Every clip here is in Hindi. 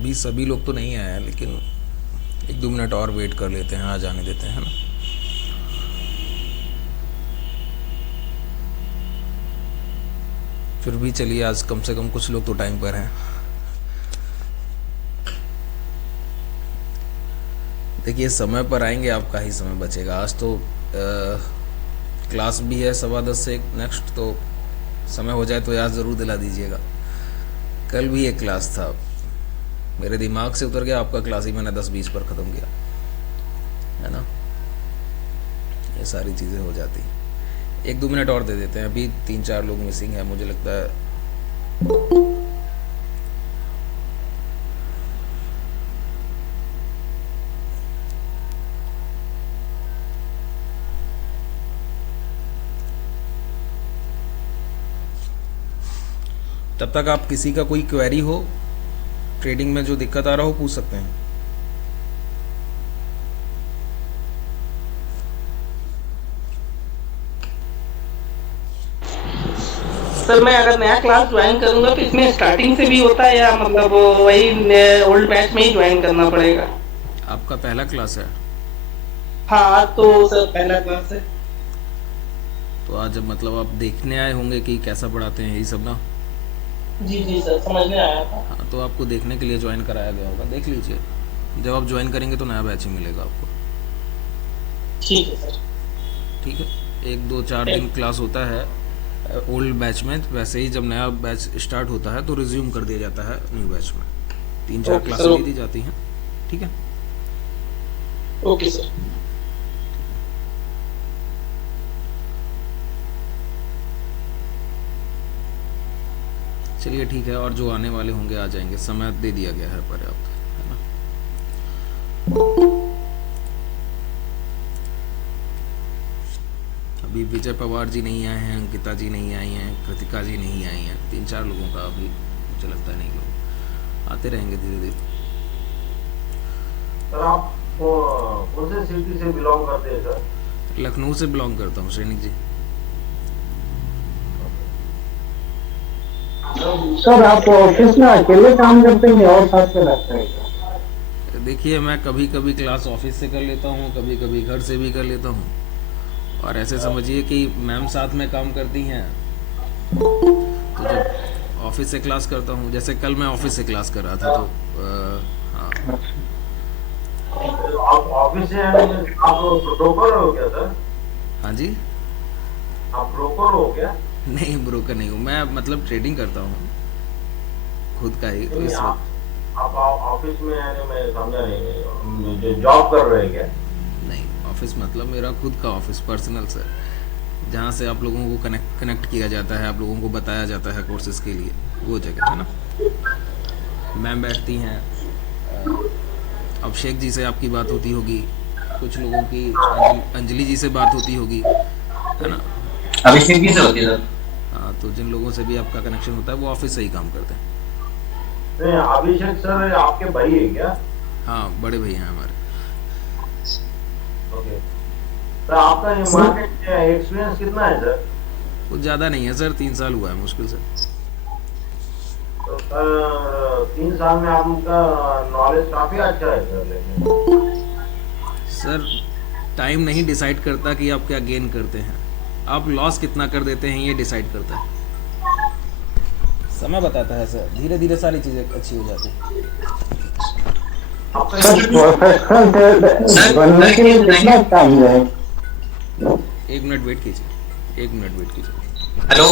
अभी सभी लोग तो नहीं आए हैं, लेकिन 1-2 मिनट और वेट कर लेते हैं, आ जाने देते हैं, है ना। फिर भी चलिए, आज कम से कम कुछ लोग तो टाइम पर हैं। देखिए, समय पर आएंगे, आपका ही समय बचेगा। आज तो क्लास भी है 10:15 से नेक्स्ट, तो समय हो जाए तो याद ज़रूर दिला दीजिएगा। कल भी एक क्लास था, मेरे दिमाग से उतर गया, आपका क्लास ही मैंने 10-20 पर ख़त्म किया, है ना। ये सारी चीज़ें हो जाती। 1-2 मिनट और दे देते हैं, अभी 3-4 लोग मिसिंग है मुझे लगता है। तब तक आप किसी का कोई क्वेरी हो, ट्रेडिंग में जो दिक्कत आ रहा हो, पूछ सकते हैं। सर मैं अगर नया क्लास ज्वाइन करूंगा तो इसमें स्टार्टिंग से भी होता है या मतलब वही ओल्ड बैच में ही ज्वाइन करना पड़ेगा? आपका पहला क्लास है, हाँ तो सर पहला क्लास है। तो आज जब मतलब आप देखने आए होंगे कि कैसा पढ़ाते हैं, यही सब ना। जी जी सर, समझ में आया था। हाँ, तो आपको देखने के लिए ज्वाइन कराया गया होगा, देख लीजिए। जब आप ज्वाइन करेंगे तो नया बैच ही मिलेगा आपको। ठीक है सर। ठीक है, 1-2-4 दिन क्लास होता है ओल्ड बैच में। वैसे ही जब नया बैच स्टार्ट होता है तो रिज्यूम कर दिया जाता है न्यू बैच में। 3-4 ओके क्लासेस सर। ले दी जाती हैं। ठीक है, ओके सर। चलिए ठीक है। और जो आने वाले होंगे आ जाएंगे, समय दे दिया गया है पर्याप्त, है ना। अभी विजय पवार जी नहीं आए हैं, अंकिता जी नहीं आई हैं, कृतिका जी नहीं आई हैं। 3-4 लोगों का अभी मुझे लगता है नहीं, लोग आते रहेंगे धीरे धीरे। सर आप कौन से सिटी से बिलोंग करते हैं सर? लखनऊ से बिलोंग करता हूँ सैनिक जी। सर आप ऑफिस में अकेले काम करते हैं और साथ में रहते हैं? देखिए, मैं कभी कभी क्लास ऑफिस से कर लेता हूँ, कभी कभी घर से भी कर लेता हूँ। और ऐसे समझिए कि मैम साथ में काम करती हैं, तो जब ऑफिस से क्लास करता हूँ, जैसे कल मैं ऑफिस से क्लास कर रहा था, तो हाँ। आप ऑफिस से आप ब्रोकर हो क्या सर? हाँ जी। आप ब्रोकर हो क्या? नहीं, ब्रोकर नहीं हूँ मैं, मतलब ट्रेडिंग करता हूँ खुद का ही, तो नहीं, इस वक्त। आप ऑफिस में यानी मैं समझा नहीं, जो जॉब कर रहे हैं क्या? नहीं, ऑफिस मतलब मेरा खुद का ऑफिस, पर्सनल सर, जहाँ से आप लोगों को कनेक्ट किया जाता है, आप लोगों को बताया जाता है कोर्सेज के लिए, वो जगह है ना। मैम बैठती हैं, अभिषेक जी से आपकी बात होती होगी, कुछ लोगों की अंजलि जी से बात होती होगी, है ना। अभिषेक जी से होती है सर। हाँ, तो जिन लोगों से भी आपका कनेक्शन होता है वो ऑफिस से ही काम करते हैं। नहीं, अभिषेक सर आपके भाई है क्या? हाँ, बड़े भैया हैं हमारे। ओके सर, आपका ये मार्केट एक्सपीरियंस कितना है सर? कुछ ज़्यादा नहीं है सर, 3 साल हुआ है मुश्किल से। तो सर 3 साल में आपका नॉलेज काफी अच्छा है सर, लेकिन सर, टाइम नहीं डिसाइड करता कि आप क्या गेन करते हैं, आप लॉस कितना कर देते हैं ये डिसाइड करता है। समय बताता है सर, धीरे धीरे सारी चीज़ें अच्छी हो जाती हैं। आपका सर प्रोफेशनल बनने के लिए कितना टाइम है? 1 मिनट वेट कीजिए, 1 मिनट वेट कीजिए। हेलो।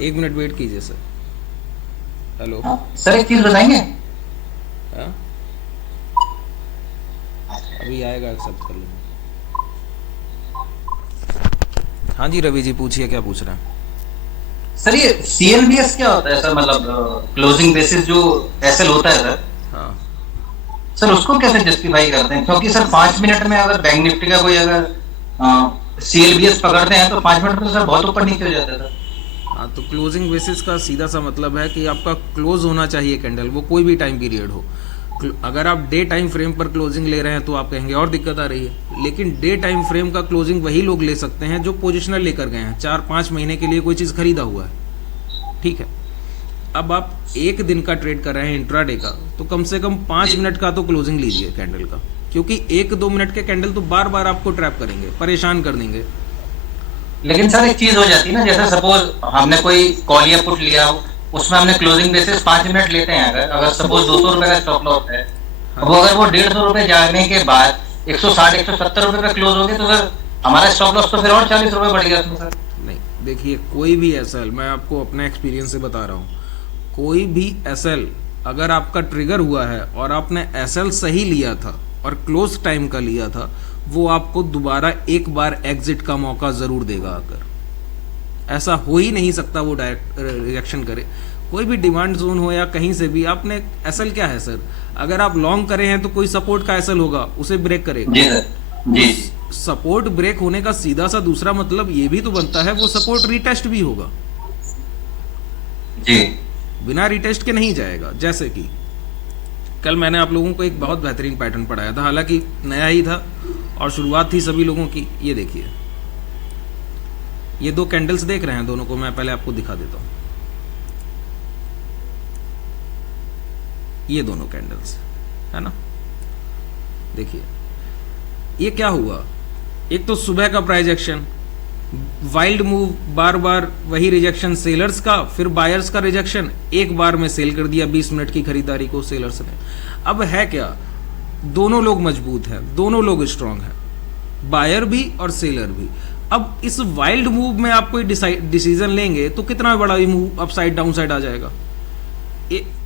1 मिनट वेट कीजिए सर। हेलो। सर एक चीज बताएंगे? हाँ, अभी आएगा, एक्सेप्ट कर लेंगे। हाँ जी रवि जी, पूछिए क्या पूछ रहे हैं। सर ये सीएलबीएस क्या होता है सर, मतलब क्लोजिंग बेसिस जो एसएल होता है सर, हाँ, सर उसको कैसे जस्टिफाई करते हैं? क्योंकि सर 5 मिनट में अगर बैंक निफ्टी का कोई अगर सीएलबीएस पकड़ते हैं तो 5 मिनट में सर बहुत ऊपर नीचे हो जाता है सर। हाँ, तो क्लोजिंग बेसिस का सीधा सा मतलब है कि आपका क्लोज होना चाहिए कैंडल, वो कोई भी टाइम पीरियड हो। अगर आप डे टाइम फ्रेम पर क्लोजिंग ले रहे हैं तो आप कहेंगे और दिक्कत आ रही है, लेकिन डे टाइम फ्रेम का क्लोजिंग वही लोग ले सकते हैं जो पोजिशनल लेकर गए हैं, 4-5 महीने के लिए कोई चीज़ खरीदा हुआ है। ठीक है, अब आप एक दिन का ट्रेड कर रहे हैं इंट्राडे का, तो कम से कम 5 मिनट का तो क्लोजिंग लीजिए कैंडल का, क्योंकि 1-2 मिनट के कैंडल तो बार बार आपको ट्रैप करेंगे, परेशान कर देंगे। लेकिन सर एक चीज हो जाती है ना, जैसे सपोज हमने कोई कॉल या पुट लिया, उसमें हमने क्लोजिंग बेसिस 5 मिनट लेते हैं, अगर सपोज 200 रुपए का स्टॉप लॉस है, वो अगर वो 150 रुपए जाने के बाद 160-170 रुपए पे क्लोज हो गए, तो सर हमारा स्टॉप लॉस तो फिर और 40 रुपए बढ़ गया उसमें सर। नहीं, देखिए कोई भी एसएल, मैं आपको अपना एक्सपीरियंस से बता रहा हूँ, कोई भी एसएल अगर आपका ट्रिगर हुआ है और आपने एसएल सही लिया था और क्लोज टाइम का लिया था, वो आपको दोबारा एक बार एग्जिट का मौका जरूर देगा आकर। ऐसा हो ही नहीं सकता वो डायरेक्ट रिएक्शन करे। कोई भी डिमांड जोन हो या कहीं से भी, आपने एसएल क्या है सर, अगर आप लॉन्ग करे हैं तो कोई सपोर्ट का एसएल होगा, उसे ब्रेक करेगा। जी सर, जी। सपोर्ट ब्रेक होने का सीधा सा दूसरा मतलब ये भी तो बनता है वो सपोर्ट रिटेस्ट भी होगा जी, बिना रिटेस्ट के नहीं जाएगा। जैसे कि कल मैंने आप लोगों को एक बहुत बेहतरीन पैटर्न पढ़ाया था, हालांकि नया ही था और शुरुआत थी सभी लोगों की। ये देखिए, ये 2 कैंडल्स देख रहे हैं, दोनों को मैं पहले आपको दिखा देता हूं। ये दोनों कैंडल्स है ना, देखिए ये क्या हुआ। एक तो सुबह का प्राइस एक्शन, वाइल्ड मूव, बार बार वही रिजेक्शन सेलर्स का, फिर बायर्स का रिजेक्शन, एक बार में सेल कर दिया 20 मिनट की खरीदारी को सेलर्स ने। अब है क्या, दोनों लोग मजबूत हैं, दोनों लोग स्ट्रांग हैं, बायर भी और सेलर भी। अब इस वाइल्ड मूव में आप कोई डिसीजन लेंगे तो कितना बड़ा मूव अपसाइड डाउन साइड आ जाएगा।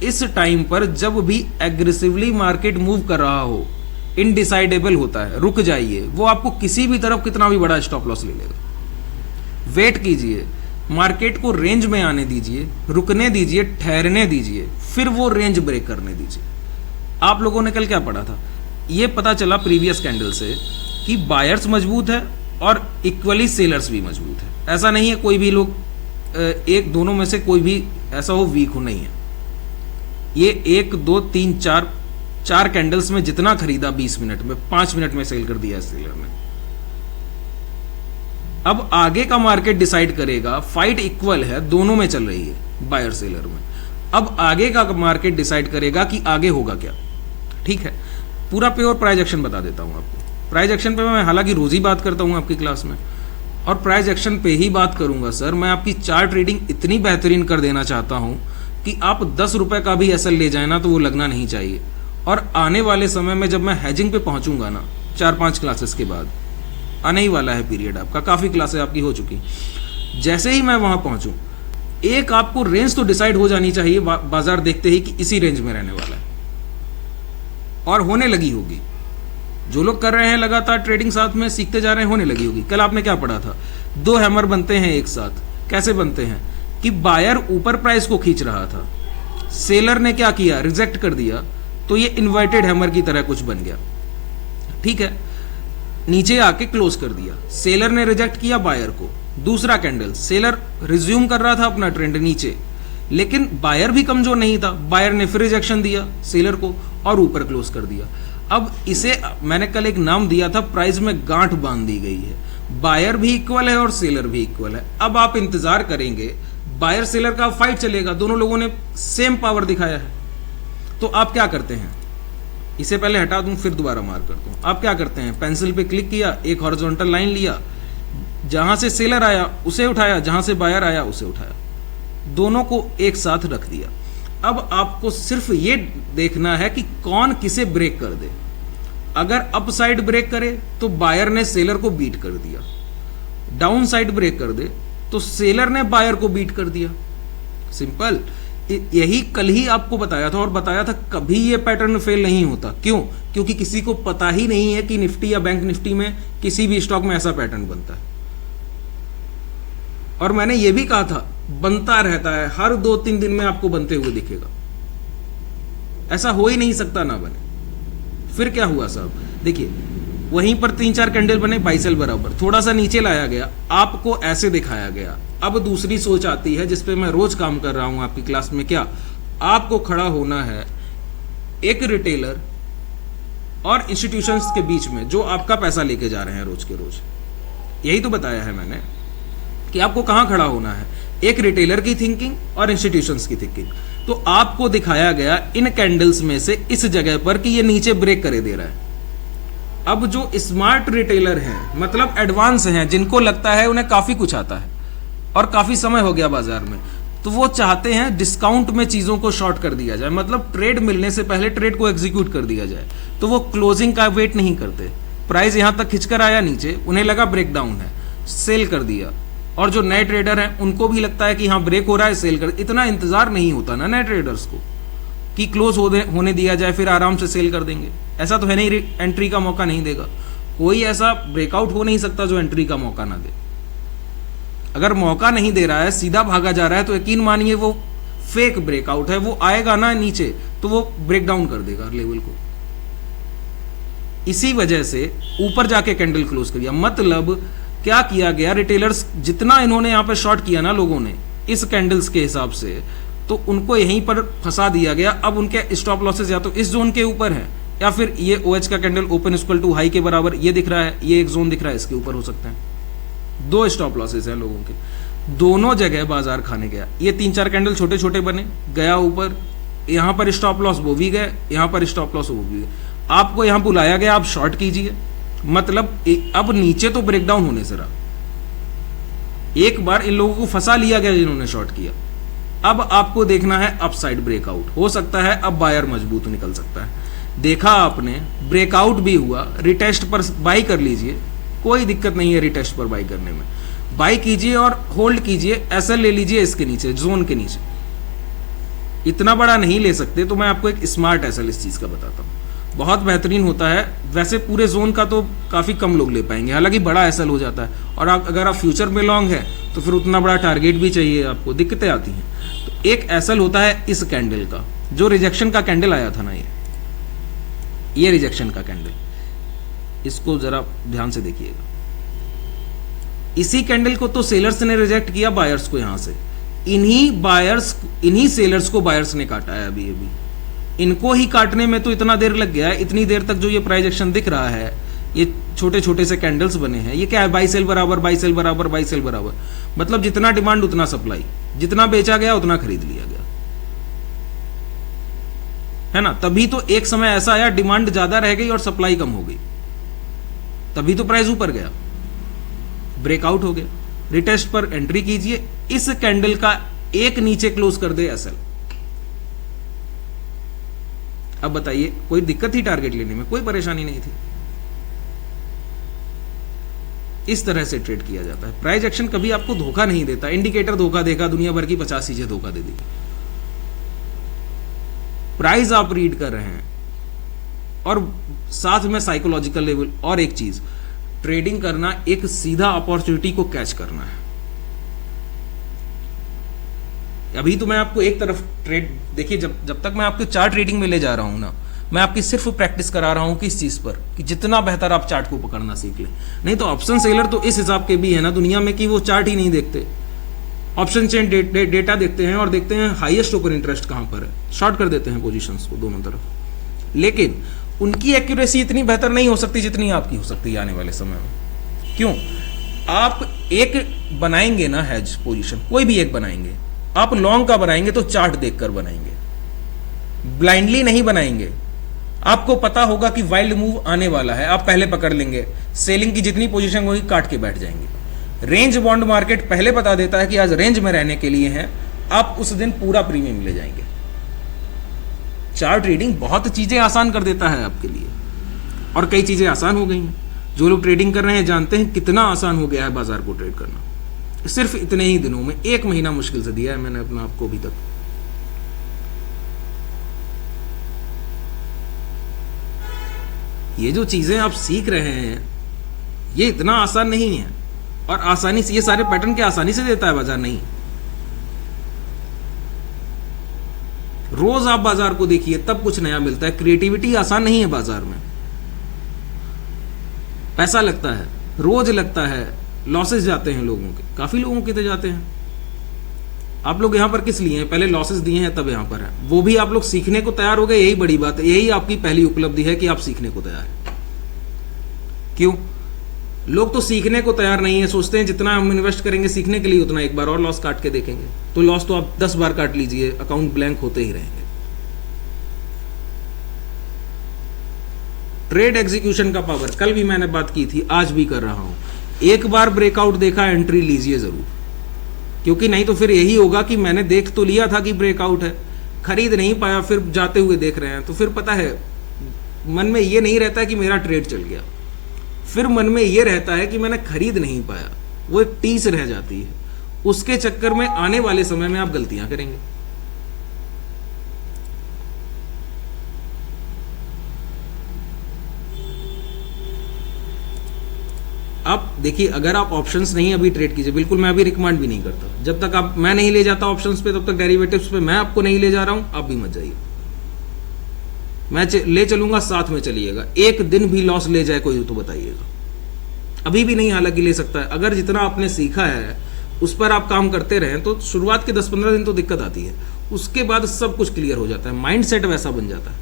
इस टाइम पर जब भी एग्रेसिवली मार्केट मूव कर रहा हो, इनडिसाइडेबल होता है, रुक जाइए, वो आपको किसी भी तरफ कितना भी बड़ा स्टॉप लॉस ले लेगा। वेट कीजिए, मार्केट को रेंज में आने दीजिए, रुकने दीजिए, ठहरने दीजिए, फिर वो रेंज ब्रेक करने दीजिए। आप लोगों ने कल क्या पढ़ा था, ये पता चला प्रीवियस कैंडल से कि बायर्स मजबूत है और इक्वली सेलर्स भी मजबूत है। ऐसा नहीं है कोई भी लोग एक दोनों में से कोई भी ऐसा हो वीक हो, नहीं है। ये 1 2 3 4 कैंडल्स में जितना खरीदा 20 मिनट में, 5 मिनट में सेल कर दिया सेलर ने। अब आगे का मार्केट डिसाइड करेगा, फाइट इक्वल है, दोनों में चल रही है बायर सेलर में। अब आगे का मार्केट डिसाइड करेगा कि आगे होगा क्या। ठीक है, पूरा प्योर प्राइस एक्शन बता देता हूं आपको। प्राइस एक्शन पे मैं हालांकि रोज ही बात करता हूं आपकी क्लास में, और प्राइस एक्शन पे ही बात करूंगा सर। मैं आपकी चार्ट ट्रेडिंग इतनी बेहतरीन कर देना चाहता हूं कि आप 10 रुपए का भी एसएल ले जाए ना तो वो लगना नहीं चाहिए। और आने वाले समय में जब मैं हैजिंग पे पहुंचूंगा ना, 4-5 क्लासेस के बाद आने ही वाला है पीरियड आपका, काफी क्लासेस आपकी हो चुकी, जैसे ही मैं वहां पहुंचूं, एक आपको रेंज तो डिसाइड हो जानी चाहिए बाजार देखते ही कि इसी रेंज में रहने वाला है, और होने लगी होगी। जो लोग कर रहे हैं लगातार ट्रेडिंग, साथ में सीखते जा रहे हैं, होने लगी होगी। कल आपने क्या पढ़ा था, 2 हैमर बनते हैं एक साथ। कैसे बनते हैं कि बायर ऊपर प्राइस को खींच रहा था, सेलर ने क्या किया, रिजेक्ट कर दिया, तो ये इन्वर्टेड हैमर की तरह कुछ बन गया। ठीक है, नीचे आके क्लोज कर दिया, सेलर ने रिजेक्ट किया बायर को। दूसरा कैंडल, सेलर रिज्यूम कर रहा था अपना ट्रेंड नीचे, लेकिन बायर भी कमजोर नहीं था, बायर ने फिर रिजेक्शन दिया सेलर को और ऊपर क्लोज कर दिया। अब इसे मैंने कल एक नाम दिया था, प्राइस में गांठ बांध दी गई है, बायर भी इक्वल है और सेलर भी इक्वल है। अब आप इंतजार करेंगे, बायर सेलर का फाइट चलेगा, दोनों लोगों ने सेम पावर दिखाया है। तो आप क्या करते हैं, इसे पहले हटा दूं फिर दोबारा मार्क कर दूं। आप क्या करते हैं, पेंसिल पे क्लिक किया, एक हॉरिजॉन्टल लाइन लिया, जहां से सेलर आया उसे उठाया, जहां से बायर आया उसे उठाया, दोनों को एक साथ रख दिया। अब आपको सिर्फ ये देखना है कि कौन किसे ब्रेक कर दे। अगर अप साइड ब्रेक करे तो बायर ने सेलर को बीट कर दिया, डाउन साइड ब्रेक कर दे तो सेलर ने बायर को बीट कर दिया। सिंपल, यही कल ही आपको बताया था, और बताया था कभी ये पैटर्न फेल नहीं होता। क्यों? क्योंकि किसी को पता ही नहीं है कि निफ्टी या बैंक निफ्टी में किसी भी स्टॉक में ऐसा पैटर्न बनता है। और मैंने ये भी कहा था बनता रहता है, हर 2-3 दिन में आपको बनते हुए दिखेगा, ऐसा हो ही नहीं सकता ना बने। फिर क्या हुआ साहब, देखिए वहीं पर 3-4 कैंडल बने, बाई सेल बराबर, थोड़ा सा नीचे लाया गया, आपको ऐसे दिखाया गया। अब दूसरी सोच आती है जिसपे मैं रोज काम कर रहा हूं आपकी क्लास में, क्या आपको खड़ा होना है एक रिटेलर और इंस्टीट्यूशंस के बीच में जो आपका पैसा लेके जा रहे हैं रोज के रोज। यही तो बताया है मैंने कि आपको कहाँ खड़ा होना है, एक रिटेलर की थिंकिंग और इंस्टीट्यूशंस की थिंकिंग। तो आपको दिखाया गया इन कैंडल्स में से इस जगह पर कि ये नीचे ब्रेक करे दे रहा है। अब जो स्मार्ट रिटेलर हैं, मतलब एडवांस हैं, जिनको लगता है उन्हें काफी कुछ आता है और काफी समय हो गया बाजार में, तो वो चाहते हैं डिस्काउंट में चीजों को शॉर्ट कर दिया जाए, मतलब ट्रेड मिलने से पहले ट्रेड को एग्जीक्यूट कर दिया जाए। तो वो क्लोजिंग का वेट नहीं करते, प्राइस यहां तक खिंचकर आया नीचे, उन्हें लगा ब्रेक डाउन है, सेल कर दिया। और जो नए ट्रेडर हैं उनको भी लगता है कि हाँ ब्रेक हो रहा है, सेल कर। इतना इंतजार नहीं होता ना नए ट्रेडर्स को कि क्लोज होने दिया जाए फिर आराम से सेल कर देंगे। ऐसा तो है नहीं, एंट्री का मौका नहीं देगा कोई, ऐसा ब्रेकआउट हो नहीं सकता जो एंट्री का मौका ना दे। अगर मौका नहीं दे रहा है, सीधा भागा जा रहा है, तो यकीन मानिए वो फेक ब्रेकआउट है। वो आएगा ना नीचे तो वो ब्रेक डाउन कर देगा लेवल को। इसी वजह से ऊपर जाके कैंडल क्लोज कर दिया। मतलब क्या किया गया, रिटेलर्स जितना इन्होंने यहां पे शॉर्ट किया ना लोगों ने इस कैंडल्स के हिसाब से, तो उनको यहीं पर फंसा दिया गया। अब उनके स्टॉप लॉसेस या तो इस जोन के ऊपर है, या फिर ये OH का candle open equal to high के बराबर ये दिख रहा है, ये एक जोन दिख रहा है, इसके ऊपर हो सकते हैं। 2 स्टॉप लॉसेस हैं लोगों के, दोनों जगह बाजार खाने गया। ये 3-4 कैंडल छोटे छोटे बने, गया ऊपर, यहां पर स्टॉप लॉस वो भी गए, यहां पर स्टॉप लॉस वो भी गए। आपको यहां बुलाया गया, आप शॉर्ट कीजिए। मतलब अब नीचे तो ब्रेकडाउन होने से रहा, एक बार इन लोगों को फंसा लिया गया जिन्होंने शॉर्ट किया। अब आपको देखना है अपसाइड ब्रेकआउट, हो सकता है अब बायर मजबूत निकल सकता है। देखा आपने, ब्रेकआउट भी हुआ, रिटेस्ट पर बाई कर लीजिए, कोई दिक्कत नहीं है रिटेस्ट पर बाई करने में। बाई कीजिए और होल्ड कीजिए, एसएल ले लीजिए इसके नीचे, जोन के नीचे। इतना बड़ा नहीं ले सकते, तो मैं आपको एक स्मार्ट एसएल इस चीज का बताता हूं, बहुत बेहतरीन होता है। वैसे पूरे जोन का तो काफी कम लोग ले पाएंगे, हालांकि बड़ा एसएल हो जाता है। और अगर आप फ्यूचर में लॉन्ग है तो फिर उतना बड़ा टारगेट भी चाहिए आपको, दिक्कतें आती हैं। तो एक एसएल होता है इस कैंडल का, जो रिजेक्शन का कैंडल आया था ना, ये रिजेक्शन का कैंडल, इसको जरा ध्यान से देखिएगा। इसी कैंडल को तो सेलर्स ने रिजेक्ट किया बायर्स को, यहां से इन्हीं सेलर्स को बायर्स ने काटा है। अभी इनको ही काटने में तो इतना देर लग गया है। इतनी देर तक जो ये प्राइस एक्शन दिख रहा है, ये छोटे छोटे से कैंडल्स बने हैं, ये क्या है, बाई सेल बराबर, बाई सेल बराबर, बाई सेल बराबर। मतलब जितना डिमांड उतना सप्लाई, जितना बेचा गया उतना खरीद लिया गया, है ना। तभी तो एक समय ऐसा आया, डिमांड ज्यादा रह गई और सप्लाई कम हो गई, तभी तो प्राइस ऊपर गया, ब्रेकआउट हो गया। रिटेस्ट पर एंट्री कीजिए, इस कैंडल का एक नीचे क्लोज कर दे एसएल। अब बताइए, कोई दिक्कत थी टारगेट लेने में? कोई परेशानी नहीं थी। इस तरह से ट्रेड किया जाता है। प्राइस एक्शन कभी आपको धोखा नहीं देता। इंडिकेटर धोखा देगा, दुनिया भर की 50 चीजें धोखा दे देगी। प्राइस आप रीड कर रहे हैं और साथ में साइकोलॉजिकल लेवल। और एक चीज, ट्रेडिंग करना एक सीधा अपॉर्चुनिटी को कैच करना है। अभी तो मैं आपको एक तरफ ट्रेड, देखिए जब तक मैं आपको चार्ट ट्रेडिंग में ले जा रहा हूं ना, मैं आपकी सिर्फ प्रैक्टिस करा रहा हूं किस चीज पर, कि जितना बेहतर आप चार्ट को पकड़ना सीख लें। नहीं तो ऑप्शन सेलर तो इस हिसाब के भी है ना दुनिया में कि वो चार्ट ही नहीं देखते, ऑप्शन चेन डेटा देखते हैं और देखते हैं हाईएस्ट ओपन इंटरेस्ट कहां पर है, शॉर्ट कर देते हैं पोजीशंस को दोनों तरफ। लेकिन उनकी एक्यूरेसी इतनी बेहतर नहीं हो सकती जितनी आपकी हो सकती है आने वाले समय में। क्यों? आप एक बनाएंगे ना हेज पोजीशन, कोई भी एक बनाएंगे, आप लॉन्ग का बनाएंगे तो चार्ट देखकर बनाएंगे, ब्लाइंडली नहीं बनाएंगे। आपको पता होगा कि वाइल्ड मूव आने वाला है, आप पहले पकड़ लेंगे, सेलिंग की जितनी पोजीशन होगी काट के बैठ जाएंगे। रेंज बॉन्ड मार्केट पहले बता देता है कि आज रेंज में रहने के लिए है, आप उस दिन पूरा प्रीमियम ले जाएंगे। चार्ट ट्रेडिंग बहुत चीजें आसान कर देता है आपके लिए, और कई चीजें आसान हो गई हैं। जो लोग ट्रेडिंग कर रहे हैं जानते हैं कितना आसान हो गया है बाजार को ट्रेड करना। सिर्फ इतने ही दिनों में, 1 महीना मुश्किल से दिया है मैंने अपना आपको अभी तक। ये जो चीजें आप सीख रहे हैं ये इतना आसान नहीं है, और आसानी से ये सारे पैटर्न के आसानी से देता है बाजार नहीं। रोज आप बाजार को देखिए तब कुछ नया मिलता है। क्रिएटिविटी आसान नहीं है बाजार में, पैसा लगता है, रोज लगता है, लॉसेस जाते हैं लोगों के, काफी लोगों के तो जाते हैं। आप लोग यहां पर किस लिए हैं? पहले लॉसेस दिए हैं तब यहां पर है, वो भी आप लोग सीखने को तैयार हो गए, यही बड़ी बात है। यही आपकी पहली उपलब्धि है कि आप सीखने को तैयार हैं। क्यों? लोग तो सीखने को तैयार नहीं है, सोचते हैं जितना हम इन्वेस्ट करेंगे सीखने के लिए उतना एक बार और लॉस काट के देखेंगे। तो लॉस तो आप 10 बार काट लीजिए, अकाउंट ब्लैंक होते ही रहेंगे। ट्रेड एग्जीक्यूशन का पावर, कल भी मैंने बात की थी, आज भी कर रहा हूं। एक बार ब्रेकआउट देखा, एंट्री लीजिए जरूर, क्योंकि नहीं तो फिर यही होगा कि मैंने देख तो लिया था कि ब्रेकआउट है, खरीद नहीं पाया, फिर जाते हुए देख रहे हैं, तो फिर पता है मन में ये नहीं रहता है कि मेरा ट्रेड चल गया, फिर मन में ये रहता है कि मैंने खरीद नहीं पाया, वो एक टीस रह जाती है। उसके चक्कर में आने वाले समय में आप गलतियां करेंगे। आप देखिए, अगर आप ऑप्शंस नहीं अभी ट्रेड कीजिए, बिल्कुल मैं अभी रिकमेंड भी नहीं करता। जब तक आप मैं नहीं ले जाता ऑप्शंस पे, तब तक डेरिवेटिव्स पे मैं आपको नहीं ले जा रहा हूं, आप भी मत जाइए। मैं ले चलूंगा, साथ में चलिएगा। एक दिन भी लॉस ले जाए कोई तो बताइएगा। अभी भी नहीं हालांकि ले सकता है। अगर जितना आपने सीखा है उस पर आप काम करते रहें तो शुरुआत के 10-15 दिन तो दिक्कत आती है, उसके बाद सब कुछ क्लियर हो जाता है, माइंड सेट वैसा बन जाता है।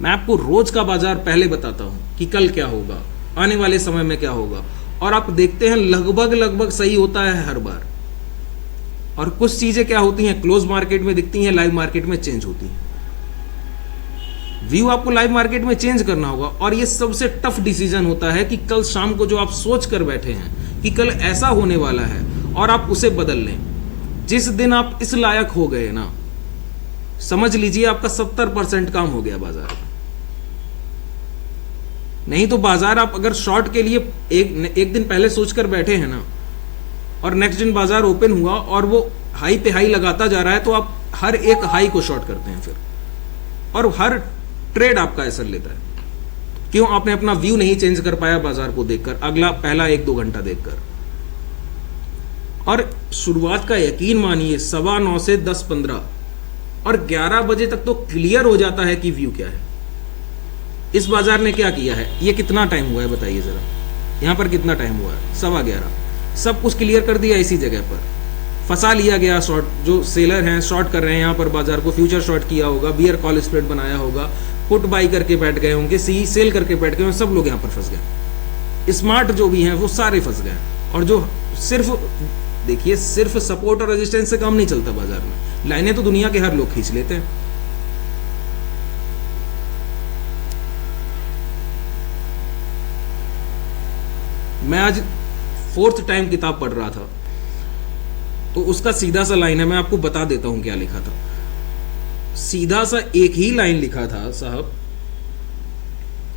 मैं आपको रोज का बाजार पहले बताता हूं कि कल क्या होगा, आने वाले समय में क्या होगा, और आप देखते हैं लगभग सही होता है हर बार। और कुछ चीजें क्या होती हैं, क्लोज मार्केट में दिखती हैं, लाइव मार्केट में चेंज होती हैं। व्यू आपको लाइव मार्केट में चेंज करना होगा, और ये सबसे टफ डिसीजन होता है कि कल शाम को जो आप सोच कर बैठे हैं कि कल ऐसा होने वाला है, और आप उसे बदल लें। जिस दिन आप इस लायक हो गए ना, समझ लीजिए आपका 70% काम हो गया बाजार में। नहीं तो बाजार आप अगर शॉर्ट के लिए एक दिन पहले सोचकर बैठे हैं ना, और नेक्स्ट दिन बाजार ओपन हुआ और वो हाई पे हाई लगाता जा रहा है, तो आप हर एक हाई को शॉर्ट करते हैं फिर, और हर ट्रेड आपका असर लेता है। क्यों? आपने अपना व्यू नहीं चेंज कर पाया बाजार को देखकर, अगला पहला 1-2 घंटा देखकर। और शुरुआत का यकीन मानिए 9:15 से 10:15 और 11 बजे तक तो क्लियर हो जाता है कि व्यू क्या है। इस बाजार ने क्या किया है, ये कितना टाइम हुआ है बताइए जरा, यहां पर कितना टाइम हुआ है, 11:15। सब कुछ क्लियर कर दिया इसी जगह पर, फंसा लिया गया शॉर्ट। जो सेलर हैं शॉर्ट कर रहे हैं यहाँ पर बाजार को, फ्यूचर शॉर्ट किया होगा, बियर कॉल स्प्रेड बनाया होगा, पुट बाई करके बैठ गए होंगे, सी सेल करके बैठ गए होंगे, सब लोग यहाँ पर फंस गए। स्मार्ट जो भी हैं वो सारे फंस गए। और जो सिर्फ देखिए, सिर्फ सपोर्ट और रेजिस्टेंस से काम नहीं चलता बाजार में, लाइनें तो दुनिया के हर लोग खींच लेते हैं। मैं आज 4th टाइम किताब पढ़ रहा था, तो उसका सीधा सा लाइन है, मैं आपको बता देता हूं क्या लिखा था। सीधा सा एक ही लाइन लिखा था साहब,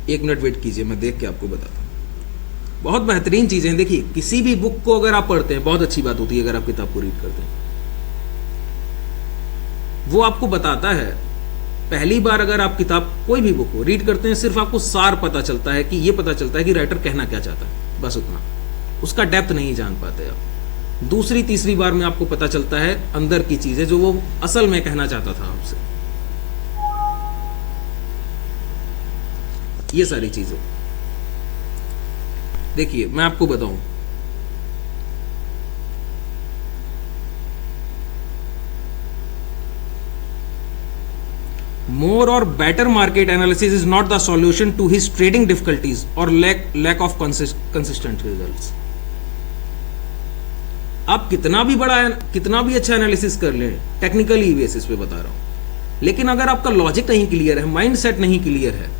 1 मिनट वेट कीजिए, मैं देख के आपको बताता हूं। बहुत बेहतरीन चीजें हैं। देखिए, किसी भी बुक को अगर आप पढ़ते हैं, बहुत अच्छी बात होती है अगर आप किताब को रीड करते हैं, वो आपको बताता है। पहली बार अगर आप किताब कोई भी बुक को रीड करते हैं, सिर्फ आपको सार पता चलता है कि ये पता चलता है कि राइटर कहना क्या चाहता है, बस उतना। उसका डेप्थ नहीं जान पाते आप। दूसरी तीसरी बार में आपको पता चलता है अंदर की चीजें जो वो असल में कहना चाहता था आपसे, ये सारी चीजें। देखिए, मैं आपको बताऊं, more or better market analysis is not the solution to his trading difficulties or lack of consistent results. आप कितना भी अच्छा एनालिसिस कर लें, टेक्निकली बेसिस पे बता रहा हूं, लेकिन अगर आपका लॉजिक नहीं क्लियर है, माइंड सेट नहीं क्लियर है,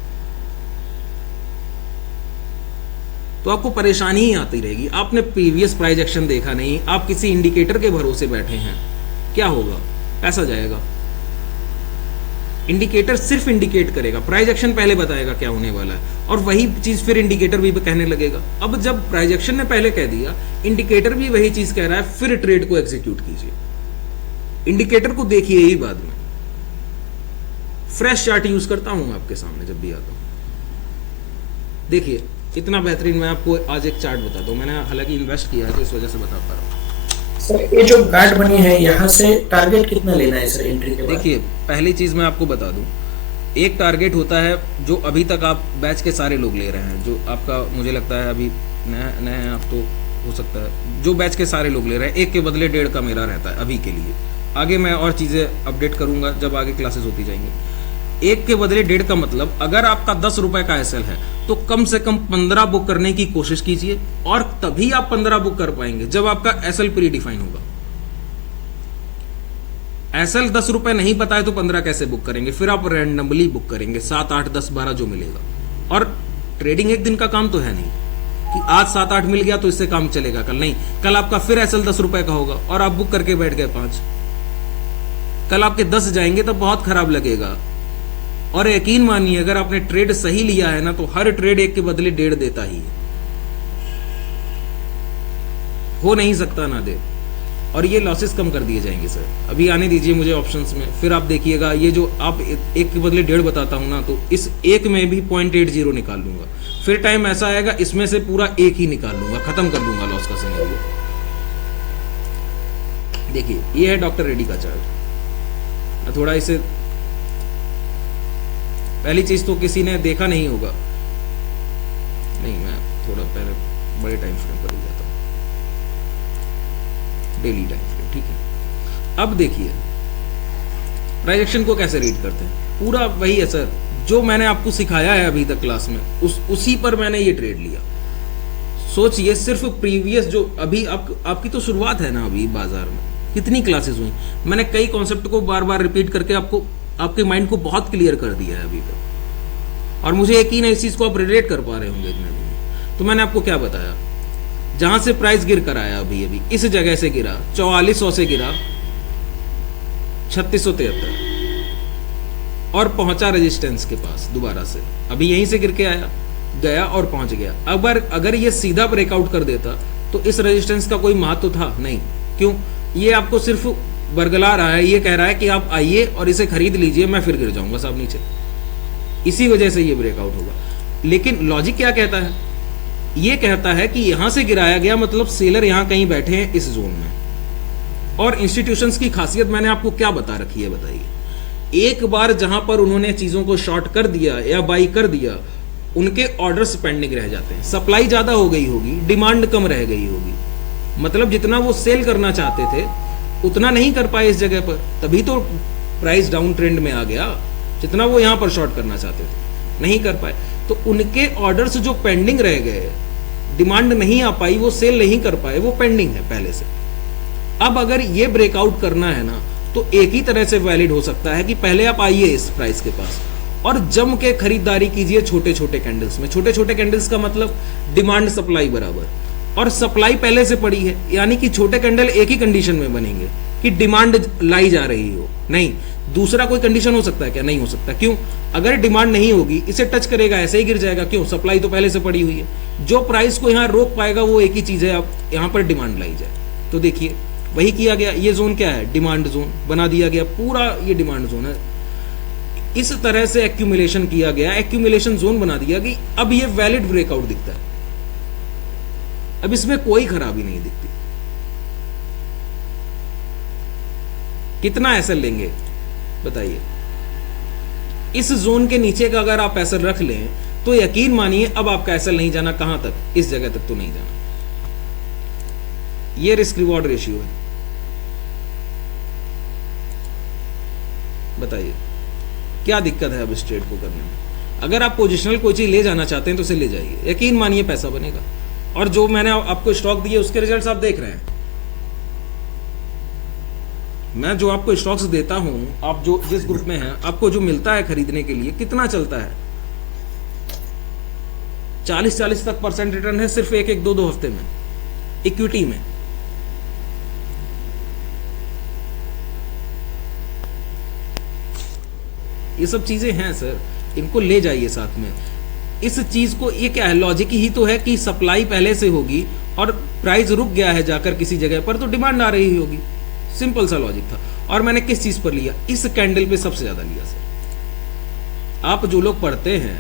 तो आपको परेशानी ही आती रहेगी। आपने प्रीवियस प्राइस एक्शन देखा नहीं, आप किसी इंडिकेटर के भरोसे बैठे हैं, क्या होगा? पैसा जाएगा। इंडिकेटर सिर्फ इंडिकेट करेगा, प्राइस एक्शन पहले बताएगा क्या होने वाला है, और वही चीज फिर इंडिकेटर भी कहने लगेगा। अब जब प्राइस एक्शन ने पहले कह दिया, इंडिकेटर भी वही चीज कह रहा है, फिर ट्रेड को एग्जीक्यूट कीजिए। इंडिकेटर को देखिए ही बाद में। फ्रेश चार्ट यूज करता हूं आपके सामने जब भी आता हूं। देखिए, इतना बेहतरीन मैं आपको आज एक चार्ट बताता हूं। मैंने हालांकि इन्वेस्ट किया है तो इस वजह से बता पा रहा हूं। सर, ये जो गार्ड बनी है, यहाँ से टारगेट कितना लेना है सर एंट्री के बाद? देखिए, पहली चीज मैं आपको बता दूं, एक टारगेट होता है जो अभी तक आप बैच के सारे लोग ले रहे हैं, जो आपका मुझे लगता है अभी नया है, आप तो हो सकता है जो बैच के सारे लोग ले रहे हैं, 1 के बदले 1.5 का मेरा रहता है अभी के लिए। आगे मैं और चीज़ें अपडेट करूंगा जब आगे क्लासेस होती जाएंगी। एक के बदले 1.5 का मतलब अगर आपका 10 रुपए का एसएल है तो कम से कम 15 बुक करने की कोशिश कीजिए, और तभी आप 15 बुक कर पाएंगे जब आपका एसएल प्री डिफाइन होगा। एसएल 10 रुपए नहीं पता है तो 15 कैसे बुक करेंगे? फिर आप रैंडमली बुक करेंगे, 7, 8, 10, 12 जो मिलेगा। और ट्रेडिंग एक दिन का काम तो है नहीं कि आज 7, 8 मिल गया तो इससे काम चलेगा, कल नहीं। कल आपका फिर एसएल 10 रुपए का होगा और आप बुक करके बैठ गए 5, कल आपके 10 जाएंगे तो बहुत खराब लगेगा। और यकीन मानिए अगर आपने ट्रेड सही लिया है ना तो हर ट्रेड एक के बदले 1.5 देता ही है, हो नहीं सकता ना दे। और ये लॉसेस कम कर दिए जाएंगे सर। अभी आने दीजिए मुझे ऑप्शंस में, फिर आप देखिएगा ये जो आप एक के बदले 1.5 बताता हूं ना, तो इस एक में भी 0.80 निकाल लूंगा। फिर टाइम ऐसा आएगा इसमें से पूरा एक ही निकाल लूंगा, खत्म कर लूंगा लॉस का सिनेरियो। देखिए ये है डॉक्टर रेड्डी का चार्ट। मैं थोड़ा इसे, पहली चीज तो किसी ने देखा नहीं होगा, नहीं मैं थोड़ा पहले बड़े टाइम फ्रेम पर ही जाता हूं, डेली टाइम फ्रेम, ठीक है। अब देखिए प्राइस एक्शन को कैसे रीड करते हैं, पूरा वही है सर जो मैंने आपको सिखाया है अभी तक क्लास में, उसी पर मैंने ये ट्रेड लिया। सोचिए सिर्फ प्रीवियस जो अभी आपकी तो शुरुआत है ना, अभी बाजार में कितनी क्लासेस हुई, मैंने कई कॉन्सेप्ट को बार बार रिपीट करके आपके माइंड को बहुत क्लियर कर दिया है अभी तक, और मुझे यकीन है इस चीज को आप रिलेट कर पा रहे होंगे इतने दिन। तो मैंने आपको क्या बताया, जहां से प्राइस गिर कर आया अभी इस जगह से गिरा 4400 से गिरा 3673 और पहुंचा रेजिस्टेंस के पास दोबारा से, अभी यहीं से गिर के आया गया और पहुंच गया। अगर ये सीधा ब्रेकआउट कर देता तो इस रेजिस्टेंस का कोई महत्व था नहीं। क्यों? ये आपको सिर्फ बरगला रहा है, ये कह रहा है कि आप आइए और इसे खरीद लीजिए, मैं फिर गिर जाऊंगा साहब नीचे, इसी वजह से ये ब्रेकआउट होगा। लेकिन लॉजिक क्या कहता है, ये कहता है कि यहां से गिराया गया मतलब सेलर यहां कहीं बैठे हैं इस जोन में। और इंस्टीट्यूशंस की खासियत मैंने आपको क्या बता रखी है बताइए, एक बार जहां पर उन्होंने चीजों को शॉर्ट कर दिया या बाई कर दिया, उनके ऑर्डर्स पेंडिंग रह जाते हैं। सप्लाई ज्यादा हो गई होगी, डिमांड कम रह गई होगी, मतलब जितना वो सेल करना चाहते थे उतना नहीं कर पाए इस जगह पर, तभी तो प्राइस डाउन ट्रेंड में आ गया। जितना वो यहां पर शॉर्ट करना चाहते थे नहीं कर पाए, तो उनके ऑर्डर्स जो पेंडिंग रह गए, डिमांड नहीं आ पाई, वो सेल नहीं कर पाए, वो पेंडिंग है पहले से। अब अगर ये ब्रेकआउट करना है ना तो एक ही तरह से वैलिड हो सकता है कि पहले आप आइए इस प्राइस के पास और जम के खरीदारी कीजिए छोटे छोटे कैंडल्स में। छोटे छोटे कैंडल्स का मतलब डिमांड सप्लाई बराबर, और सप्लाई पहले से पड़ी है, यानी कि छोटे कैंडल एक ही कंडीशन में बनेंगे कि डिमांड लाई जा रही हो, नहीं दूसरा कोई कंडीशन हो सकता है क्या? नहीं हो सकता। क्यों? अगर डिमांड नहीं होगी इसे टच करेगा ऐसे ही गिर जाएगा। क्यों? सप्लाई तो पहले से पड़ी हुई है। जो प्राइस को यहाँ रोक पाएगा वो एक ही चीज है, आप यहाँ पर डिमांड लाई जाए। तो देखिए वही किया गया। ये जोन क्या है? डिमांड जोन बना दिया गया, पूरा ये डिमांड जोन है। इस तरह से एक्यूमुलेशन किया गया, एक्यूमुलेशन जोन बना दिया कि अब ये वैलिड ब्रेकआउट दिखता है, अब इसमें कोई खराबी नहीं दिखती। कितना एसएल लेंगे बताइए? इस जोन के नीचे का अगर आप एसएल रख लें तो यकीन मानिए अब आपका एसएल नहीं जाना, कहां तक? इस जगह तक तो नहीं जाना। ये रिस्क रिवॉर्ड रेशियो है। बताइए क्या दिक्कत है अब इस ट्रेड को करने में? अगर आप पोजिशनल कोई चीज ले जाना चाहते हैं तो उसे ले जाइए, यकीन मानिए पैसा बनेगा। और जो मैंने आपको स्टॉक दिए उसके रिजल्ट्स आप देख रहे हैं। मैं जो आपको स्टॉक्स देता हूं, आप जो जिस ग्रुप में हैं, आपको जो मिलता है खरीदने के लिए, कितना चलता है? 40-40 तक % रिटर्न है सिर्फ एक 2 हफ्ते में इक्विटी में। ये सब चीजें हैं सर, इनको ले जाइए साथ में। इस चीज को, ये क्या है? लॉजिक ही तो है कि सप्लाई पहले से होगी और प्राइस रुक गया है जाकर किसी जगह पर, तो डिमांड आ रही होगी। सिंपल सा लॉजिक था। और मैंने किस चीज पर लिया? इस कैंडल पे सबसे ज्यादा लिया सर। आप जो लोग पढ़ते हैं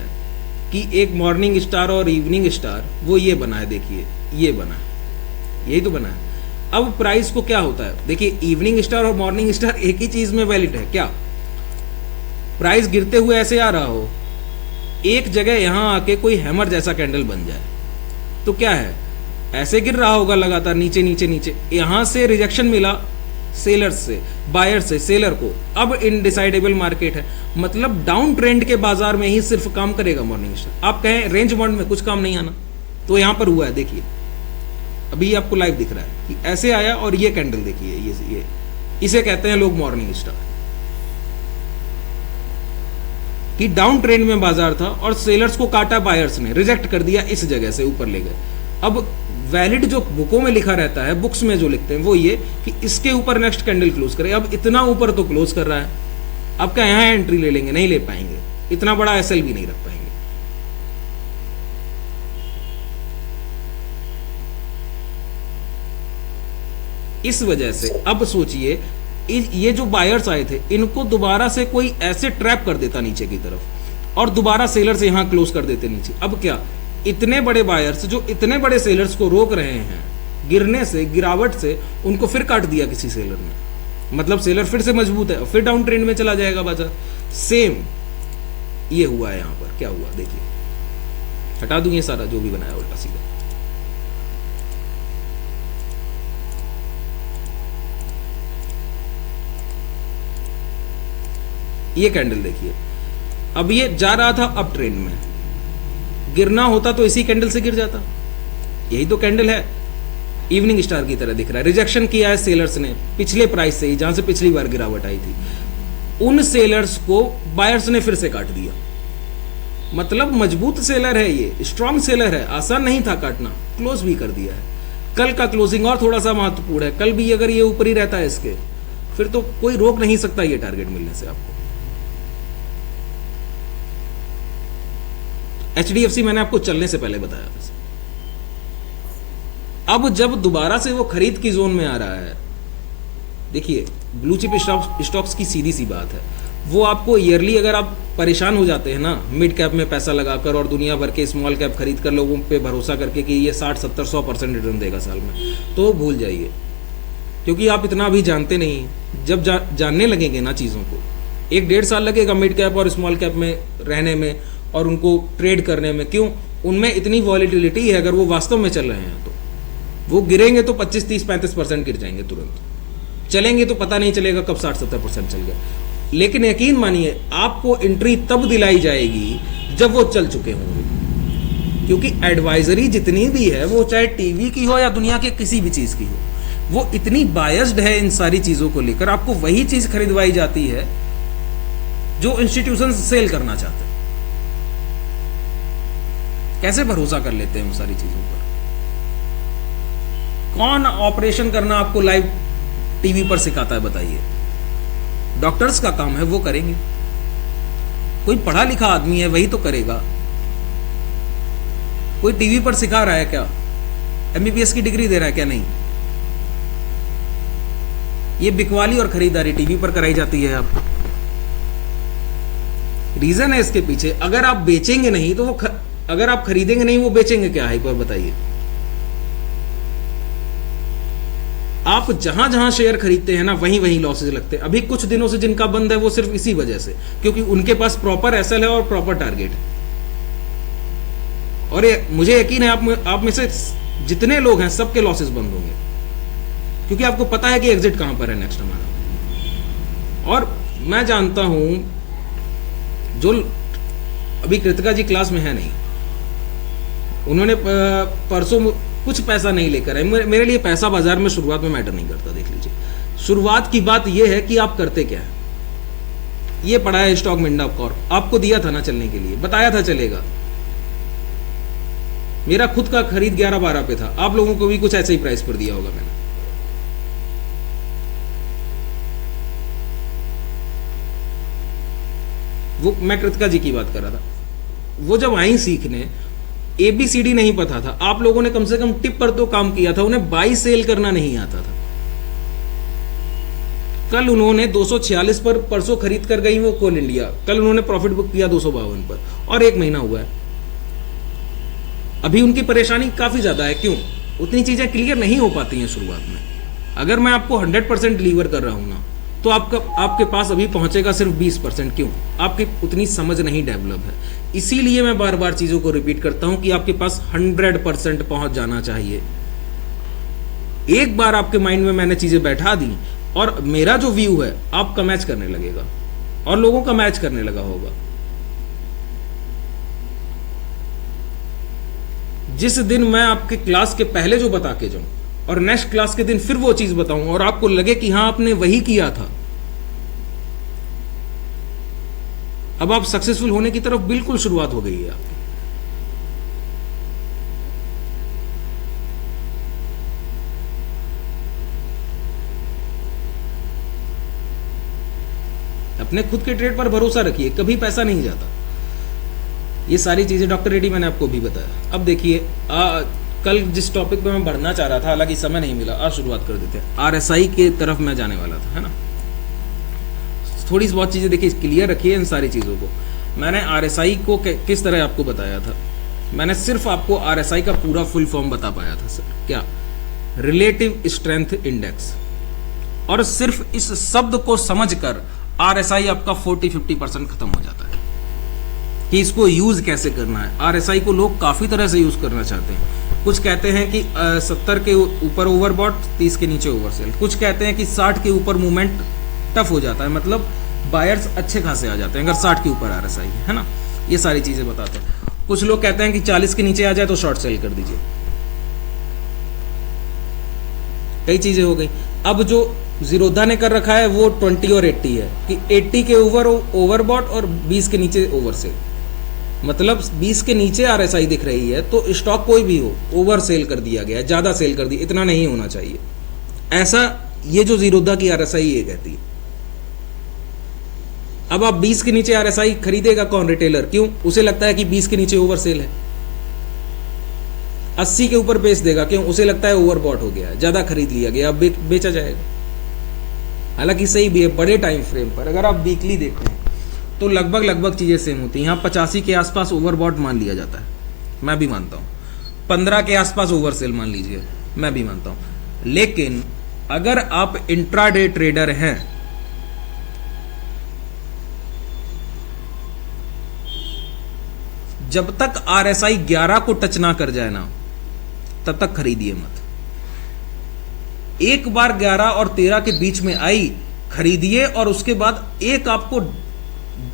कि एक मॉर्निंग स्टार और इवनिंग स्टार, वो ये बना है, देखिए ये बना है, यही तो बना है। अब प्राइस को क्या होता है? देखिए इवनिंग स्टार और मॉर्निंग स्टार एक ही चीज में वैलिड है क्या? प्राइस गिरते हुए ऐसे आ रहा हो, एक जगह यहां आके कोई हैमर जैसा कैंडल बन जाए तो क्या है? ऐसे गिर रहा होगा लगातार नीचे नीचे नीचे, यहां से रिजेक्शन मिला सेलर्स से, बायर से सेलर को। अब इनडिसाइडेबल मार्केट है, मतलब डाउन ट्रेंड के बाजार में ही सिर्फ काम करेगा मॉर्निंग स्टार। आप कहें रेंज बाउंड में कुछ काम नहीं आना, तो यहां पर हुआ है, देखिए अभी आपको लाइव दिख रहा है कि ऐसे आया और ये कैंडल देखिए, ये इसे कहते हैं लोग मॉर्निंग स्टार, कि डाउन ट्रेंड में बाजार था और सेलर्स को काटा बायर्स ने, रिजेक्ट कर दिया, इस जगह से ऊपर ले गए। अब वैलिड जो बुकों में लिखा रहता है, बुक्स में जो लिखते हैं वो ये कि इसके ऊपर नेक्स्ट कैंडल क्लोज करे। अब इतना ऊपर तो क्लोज कर रहा है, अब क्या यहां एंट्री ले लेंगे? नहीं ले पाएंगे, इतना बड़ा एसएल भी नहीं रख पाएंगे। इस वजह से अब सोचिए, ये जो बायर्स आए थे इनको दोबारा से कोई ऐसे ट्रैप कर देता नीचे की तरफ और दोबारा सेलर्स यहां क्लोज कर देते नीचे। अब क्या इतने बड़े बायर्स जो इतने बड़े सेलर्स को रोक रहे हैं गिरने से, गिरावट से, उनको फिर काट दिया किसी सेलर ने, मतलब सेलर फिर से मजबूत है, फिर डाउन ट्रेंड में चला जाएगा बाजार। सेम ये हुआ है यहां पर। क्या हुआ देखिए, हटा दूं ये सारा जो भी बनाया उल्टा सीधा। ये कैंडल देखिए, अब ये जा रहा था अप ट्रेंड में, गिरना होता तो इसी कैंडल से गिर जाता। यही तो कैंडल है, इवनिंग स्टार की तरह दिख रहा है। रिजेक्शन किया है सेलर्स ने पिछले प्राइस से ही, जहां से पिछली बार गिरावट आई थी। उन सेलर्स को बायर्स ने फिर से काट दिया, मतलब मजबूत सेलर है, ये स्ट्रॉन्ग सेलर है, आसान नहीं था काटना, क्लोज भी कर दिया है। कल का क्लोजिंग और थोड़ा सा महत्वपूर्ण है, कल भी अगर ये ऊपर ही रहता है इसके, फिर तो कोई रोक नहीं सकता ये टारगेट मिलने से आपको। HDFC मैंने आपको चलने से पहले बताया था। अब जब दोबारा से वो खरीद की जोन में आ रहा है, देखिए ब्लू चिप स्टॉक्स की सीधी सी बात है, वो आपको ईयरली अगर आप परेशान हो जाते हैं ना मिड कैप में पैसा लगाकर और दुनिया भर के स्मॉल कैप खरीद कर लोगों पे भरोसा करके कि ये 60-70-100% रिटर्न देगा साल में, तो भूल जाइए, क्योंकि आप इतना अभी जानते नहीं। जब जानने लगेंगे ना चीज़ों को, 1-1.5 साल लगेगा मिड कैप और स्मॉल कैप में रहने में और उनको ट्रेड करने में। क्यों? उनमें इतनी वॉलीटिलिटी है, अगर वो वास्तव में चल रहे हैं तो वो गिरेंगे तो 25-30-35% गिर जाएंगे तुरंत, चलेंगे तो पता नहीं चलेगा कब 60-70% चल गया। लेकिन यकीन मानिए आपको एंट्री तब दिलाई जाएगी जब वो चल चुके होंगे, क्योंकि एडवाइजरी जितनी भी है वो चाहे टीवी की हो या दुनिया के किसी भी चीज़ की हो, वो इतनी बायस्ड है इन सारी चीज़ों को लेकर। आपको वही चीज़ खरीदवाई जाती है जो इंस्टीट्यूशन सेल करना चाहते हैं। कैसे भरोसा कर लेते हैं उन सारी चीज़ों पर? कौन ऑपरेशन करना आपको लाइव टीवी पर सिखाता है बताइए? डॉक्टर्स का काम है, वो करेंगे। कोई पढ़ा लिखा आदमी है वही तो करेगा। कोई टीवी पर सिखा रहा है क्या? MBBS की डिग्री दे रहा है क्या? नहीं। ये बिकवाली और खरीदारी टीवी पर कराई जाती है। आप रीजन है इसके पीछे, अगर आप बेचेंगे नहीं तो वो अगर आप खरीदेंगे नहीं वो बेचेंगे क्या है, एक बार बताइए। आप जहां जहां शेयर खरीदते हैं ना वहीं वहीं लॉसेज लगते हैं। अभी कुछ दिनों से जिनका बंद है वो सिर्फ इसी वजह से, क्योंकि उनके पास प्रॉपर एसएल है और प्रॉपर टारगेट है। और मुझे यकीन है आप में से जितने लोग हैं सबके लॉसेज बंद होंगे, क्योंकि आपको पता है कि एग्जिट कहां पर है नेक्स्ट हमारा। और मैं जानता हूं जो अभी कृतिका जी क्लास में है नहीं, उन्होंने परसों कुछ पैसा नहीं लेकर आए। मेरे लिए पैसा बाजार में शुरुआत में मैटर नहीं करता। देख लीजिए, शुरुआत की बात यह है कि आप करते क्या है। ये पड़ा है स्टॉक मिंडा कॉर्प, आपको दिया था ना चलने के लिए, बताया था चलेगा। मेरा खुद का खरीद 11-12 पे था, आप लोगों को भी कुछ ऐसे ही प्राइस पर दिया होगा मैंने। वो मैं कृतिका जी की बात कर रहा था। वो जब आई सीखने, ABCD नहीं पता था, आप लोगों ने कम से कम टिप पर तो काम किया था, उन्हें बाई सेल करना नहीं आता था। कल उन्होंने 246 पर परसों खरीद कर गई वो कोल इंडिया, कल उन्होंने प्रॉफिट बुक किया 252 पर, और 1 महीना हुआ है। अभी उनकी परेशानी काफी ज्यादा है। क्यों? उतनी चीजें क्लियर नहीं हो पाती हैं शुरुआत में। अगर मैं आपको 100% डिलीवर कर रहा हूं ना, तो आपके पास अभी पहुंचेगा सिर्फ 20%। क्यों? आपकी उतनी समझ नहीं डेवलप है। इसीलिए मैं बार बार चीजों को रिपीट करता हूं कि आपके पास 100% पहुंच जाना चाहिए। एक बार आपके माइंड में मैंने चीजें बैठा दी, और मेरा जो व्यू है आपका मैच करने लगेगा और लोगों का मैच करने लगा होगा। जिस दिन मैं आपके क्लास के पहले जो बता के जाऊं और नेक्स्ट क्लास के दिन फिर वो चीज बताऊं और आपको लगे कि हां आपने वही किया था, अब आप सक्सेसफुल होने की तरफ बिल्कुल शुरुआत हो गई है आपकी। अपने खुद के ट्रेड पर भरोसा रखिए, कभी पैसा नहीं जाता। ये सारी चीजें डॉक्टर रेड्डी मैंने आपको भी बताया। अब देखिए कल जिस टॉपिक पे मैं बढ़ना चाह रहा था, हालांकि समय नहीं मिला, आज शुरुआत कर देते हैं। आरएसआई के तरफ मैं जाने वाला था, है ना। थोड़ी सी बहुत चीजें देखिए, क्लियर रखिए इन सारी चीजों को। मैंने आरएसआई को किस तरह आपको बताया था, मैंने सिर्फ आपको आरएसआई का पूरा फुल फॉर्म बता पाया था सर, क्या, रिलेटिव स्ट्रेंथ इंडेक्स। और सिर्फ इस शब्द को समझकर आरएसआई आपका 40-50% खत्म हो जाता है कि इसको यूज कैसे करना है। आरएसआई को लोग काफी तरह से यूज करना चाहते हैं। कुछ कहते हैं कि 70 के ऊपर ओवरबॉट, 30 के नीचे ओवरसेल। कुछ कहते हैं कि 60 के ऊपर मूवमेंट टफ हो जाता है, मतलब बायर्स अच्छे खासे आ जाते हैं अगर 60 के ऊपर आरएसआई है ना। ये सारी चीजें बताते हैं। कुछ लोग कहते हैं कि 40 के नीचे आ जाए तो शॉर्ट सेल कर दीजिए। कई चीजें हो गई। अब जो जीरोधा ने कर रखा है वो 20 और 80 है कि 80 के ऊपर ओवरबॉट और 20 के नीचे ओवरसेल, मतलब 20 के नीचे आरएसआई दिख रही है तो स्टॉक कोई भी हो ओवर सेल कर दिया गया है, ज्यादा सेल कर दी, इतना नहीं होना चाहिए। ऐसा ये जो जीरोधा की आरएसआई ये कहती है। अब आप 20 के नीचे आरएसआई खरीदेगा कौन? रिटेलर। क्यों? उसे लगता है कि 20 के नीचे ओवर सेल है। 80 के ऊपर बेच देगा, क्यों? उसे लगता है ओवरबॉट हो गया है, ज्यादा खरीद लिया गया, अब बेचा जाएगा। हालांकि सही भी है बड़े टाइम फ्रेम पर। अगर आप वीकली देखते हैं तो लगभग चीजें सेम होती हैं। यहाँ 85 के आसपास ओवरबॉट मान लिया जाता है, मैं भी मानता हूँ। 15 के आसपास ओवरसेल मान लीजिए, मैं भी मानता हूँ। लेकिन अगर आप इंट्राडे ट्रेडर हैं, जब तक आरएसआई 11 को टच ना कर जाए ना, तब तक खरीदिए मत। एक बार 11 और 13 के बीच में आई, खरीदिए, और उसके बाद एक आपको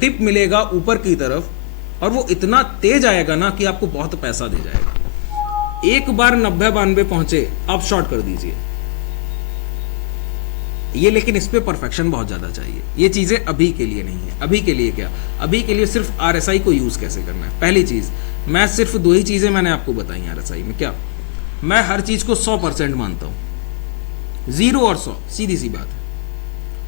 डिप मिलेगा ऊपर की तरफ और वो इतना तेज आएगा ना कि आपको बहुत पैसा दे जाएगा। एक बार 90-92 पहुंचे, आप शॉर्ट कर दीजिए ये। लेकिन इस पे परफेक्शन बहुत ज्यादा चाहिए। ये चीजें अभी के लिए नहीं है। अभी के लिए क्या? अभी के लिए सिर्फ आरएसआई को यूज कैसे करना है। पहली चीज, मैं सिर्फ 2 ही चीजें मैंने आपको बताई आरएसआई में। क्या? मैं हर चीज को 100% मानता हूं, 0 और 100, सीधी सी बात है।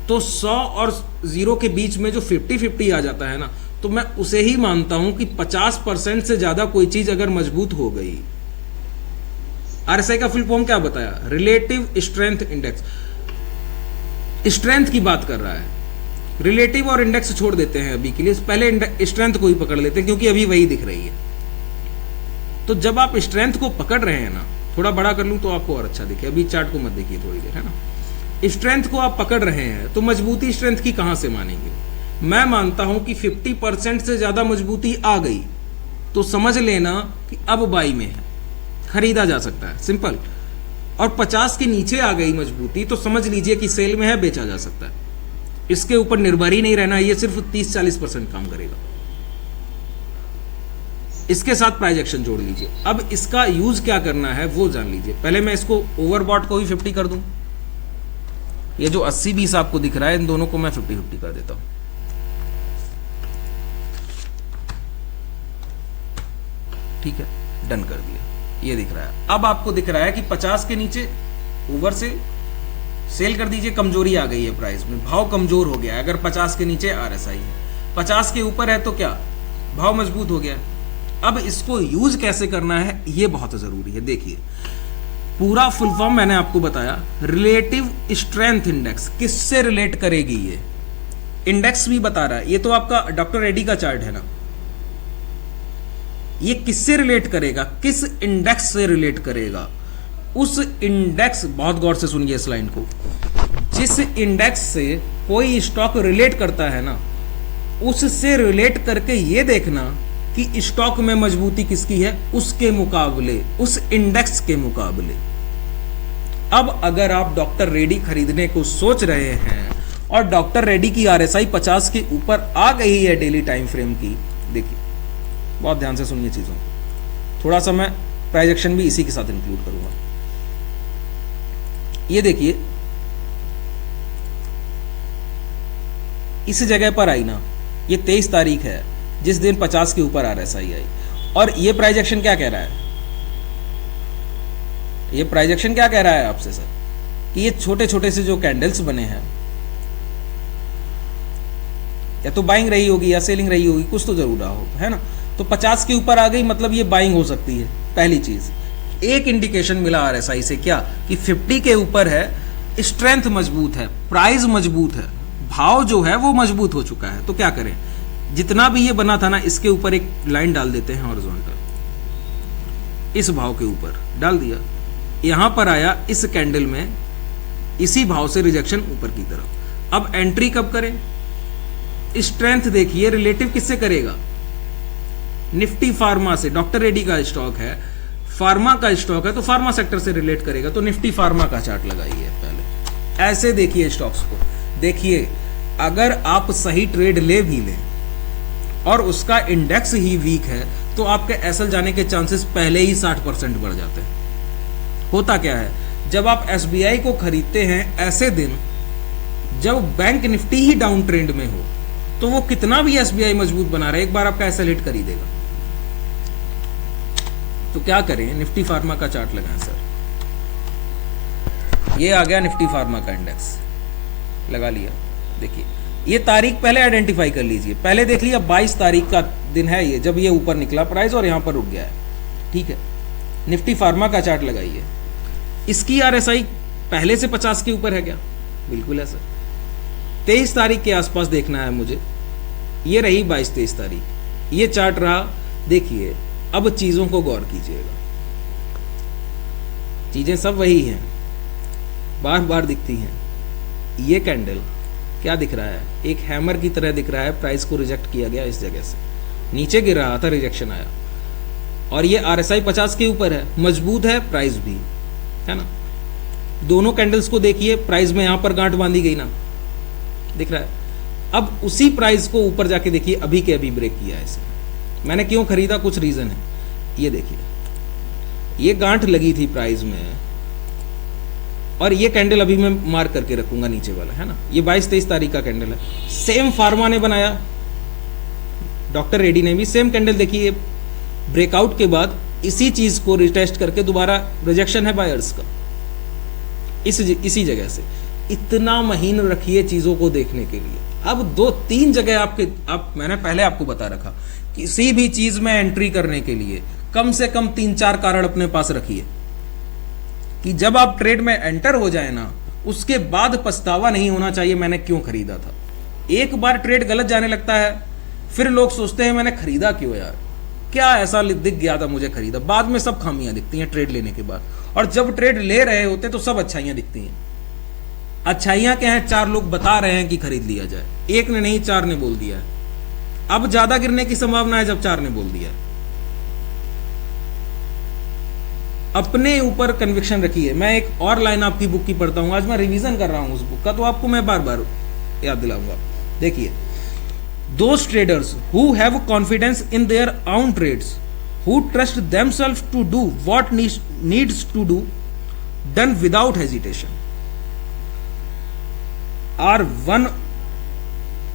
तो 100 और 0 के बीच में जो 50-50 आ जाता है ना, तो मैं उसे ही मानता हूं कि 50% से ज्यादा कोई चीज अगर मजबूत हो गई। आरएसआई का फुल फॉर्म क्या बताया? Relative strength index. स्ट्रेंथ की बात कर रहा है, रिलेटिव और इंडेक्स छोड़ देते हैं अभी के लिए, पहले स्ट्रेंथ को ही पकड़ लेते हैं क्योंकि अभी वही दिख रही है। तो जब आप स्ट्रेंथ को पकड़ रहे हैं ना, थोड़ा बड़ा कर लूं तो आपको और अच्छा दिखे, अभी चार्ट को मत देखिए थोड़ी देर, है ना। स्ट्रेंथ को आप पकड़ रहे हैं तो मजबूती स्ट्रेंथ की कहां से मानेंगे? मैं मानता हूं कि 50% से ज्यादा मजबूती आ गई तो समझ लेना कि अब बाई में है, खरीदा जा सकता है, सिंपल। और 50 के नीचे आ गई मजबूती तो समझ लीजिए कि सेल में है, बेचा जा सकता है। इसके ऊपर निर्भर ही नहीं रहना, ये सिर्फ 30-40% काम करेगा। इसके साथ प्राइस एक्शन जोड़ लीजिए। अब इसका यूज क्या करना है वो जान लीजिए। पहले मैं इसको ओवरबॉट को भी 50 कर दूं। ये जो 80-20 आपको दिख रहा है, इन दोनों को मैं 50-50 कर देता हूं। ठीक है, डन कर दिया। ये दिख रहा है। अब आपको दिख रहा है कि 50 के नीचे ओवर से सेल कर दीजिए, कमजोरी आ गई है प्राइस में, भाव कमजोर हो गया है। अगर 50 के नीचे आरएसआई है, 50 के ऊपर है तो क्या? भाव मजबूत हो गया। अब इसको यूज कैसे करना है ये बहुत जरूरी है। देखिए, पूरा फुल फॉर्म मैंने आपको बताया। रिलेटिव स्ट्रेंथ इंडेक्स किससे रिलेट करेगी? ये इंडेक्स भी बता रहा है, ये तो आपका डॉक्टर रेड्डी का चार्ट है ना। ये किससे रिलेट करेगा? किस इंडेक्स से रिलेट करेगा? उस इंडेक्स, बहुत गौर से सुनिए इस लाइन को, जिस इंडेक्स से कोई स्टॉक रिलेट करता है ना, उससे रिलेट करके ये देखना कि स्टॉक में मजबूती किसकी है, उसके मुकाबले, उस इंडेक्स के मुकाबले। अब अगर आप डॉक्टर रेड्डी खरीदने को सोच रहे हैं और डॉक्टर रेड्डी की RSI 50 के ऊपर आ गई है डेली टाइम फ्रेम की, देखिए बहुत ध्यान से सुनिए चीजों को, थोड़ा सा मैं प्राइस एक्शन भी इसी के साथ इंक्लूड करूंगा। ये देखिए इस जगह पर आई ना, ये 23 तारीख है जिस दिन 50 के ऊपर RSI आई, और ये प्राइस एक्शन क्या कह रहा है, ये प्राइस एक्शन क्या कह रहा है आपसे सर, कि ये छोटे छोटे से जो कैंडल्स बने हैं, या तो बाइंग रही होगी या सेलिंग रही होगी, कुछ तो जरूर रहा होगा, है ना। तो 50 के ऊपर आ गई मतलब ये बाइंग हो सकती है, पहली चीज। एक इंडिकेशन मिला RSI से क्या, कि 50 के ऊपर है, स्ट्रेंथ मजबूत है, प्राइस मजबूत है, भाव जो है वो मजबूत हो चुका है। तो क्या करें, जितना भी ये बना था ना, इसके ऊपर एक लाइन डाल देते हैं हॉरिजॉन्टल, इस भाव के ऊपर डाल दिया, यहां पर आया इस कैंडल में, इसी भाव से रिजेक्शन ऊपर की तरफ। अब एंट्री कब करें, स्ट्रेंथ देखिए रिलेटिव किससे करेगा, निफ्टी फार्मा से। डॉक्टर रेड्डी का स्टॉक है, फार्मा का स्टॉक है, तो फार्मा सेक्टर से रिलेट करेगा, तो निफ्टी फार्मा का चार्ट लगाइए पहले, ऐसे देखिए स्टॉक्स को। देखिए अगर आप सही ट्रेड ले भी लें और उसका इंडेक्स ही वीक है, तो आपके एसएल जाने के चांसेस पहले ही 60% बढ़ जाते हैं। होता क्या है, जब आप एसबीआई को खरीदते हैं ऐसे दिन जब बैंक निफ्टी ही डाउन ट्रेंड में हो, तो वो कितना भी एसबीआई मजबूत बना रहा है, एक बार आपका एसएल हिट कर ही देगा। तो क्या करें, निफ्टी फार्मा का चार्ट लगाएं सर। ये आ गया निफ्टी फार्मा का इंडेक्स, लगा लिया। देखिए ये तारीख पहले आइडेंटिफाई कर लीजिए, पहले देख लिया 22 तारीख का दिन है ये, जब ये ऊपर निकला प्राइस और यहां पर रुक गया है, ठीक है। निफ्टी फार्मा का चार्ट लगाइए, इसकी RSI पहले से 50 के ऊपर है क्या, बिल्कुल है सर। 23 तारीख के आसपास देखना है मुझे, ये रही 22-23 तारीख, ये चार्ट रहा। देखिए अब चीजों को गौर कीजिएगा, चीजें सब वही हैं, बार बार दिखती हैं। ये कैंडल क्या दिख रहा है, एक हैमर की तरह दिख रहा है, प्राइस को रिजेक्ट किया गया इस जगह से, नीचे गिर रहा था, रिजेक्शन आया, और ये RSI 50 के ऊपर है, मजबूत है, प्राइस भी है ना। दोनों कैंडल्स को देखिए, प्राइस में यहां पर गांठ बांधी गई ना, दिख रहा है। अब उसी प्राइस को ऊपर जाके देखिए, अभी के अभी ब्रेक किया है इसने। मैंने क्यों खरीदा, कुछ रीजन है, ये देखिए, ये गांठ लगी थी प्राइस में, और ये कैंडल अभी मैं मार्क करके रखूंगा नीचे वाला, है ना। ये 22-23 तारीख का कैंडल है, सेम फार्मा ने बनाया, डॉक्टर रेड्डी ने भी सेम कैंडल। देखिए ब्रेकआउट के बाद इसी चीज को रिटेस्ट करके दोबारा रिजेक्शन है बायर्स का, इसी जगह से। इतना महीन रखिए चीजों को देखने के लिए। अब 2-3 जगह मैंने पहले आपको बता रखा, किसी भी चीज में एंट्री करने के लिए कम से कम 3-4 कारण अपने पास रखिए, कि जब आप ट्रेड में एंटर हो जाए ना, उसके बाद पछतावा नहीं होना चाहिए मैंने क्यों खरीदा था। एक बार ट्रेड गलत जाने लगता है, फिर लोग सोचते हैं मैंने खरीदा क्यों यार, क्या ऐसा दिख गया था मुझे खरीदा। बाद में सब खामियां दिखती हैं ट्रेड लेने के बाद, और जब ट्रेड ले रहे होते तो सब अच्छाइयां दिखती हैं। अच्छाइयां क्या है, 4 लोग बता रहे हैं कि खरीद लिया जाए, एक ने नहीं 4 ने बोल दिया है। अब ज्यादा गिरने की संभावना है जब 4 ने बोल दिया। अपने ऊपर कन्विक्शन रखिए। मैं एक और लाइन आपकी बुक की पढ़ता हूं, आज मैं रिवीजन कर रहा हूं उस बुक का, तो आपको मैं बार बार याद दिलाऊंगा। देखिए, those traders who have confidence in their own trades, who trust themselves to do what needs to do done without hesitation, are one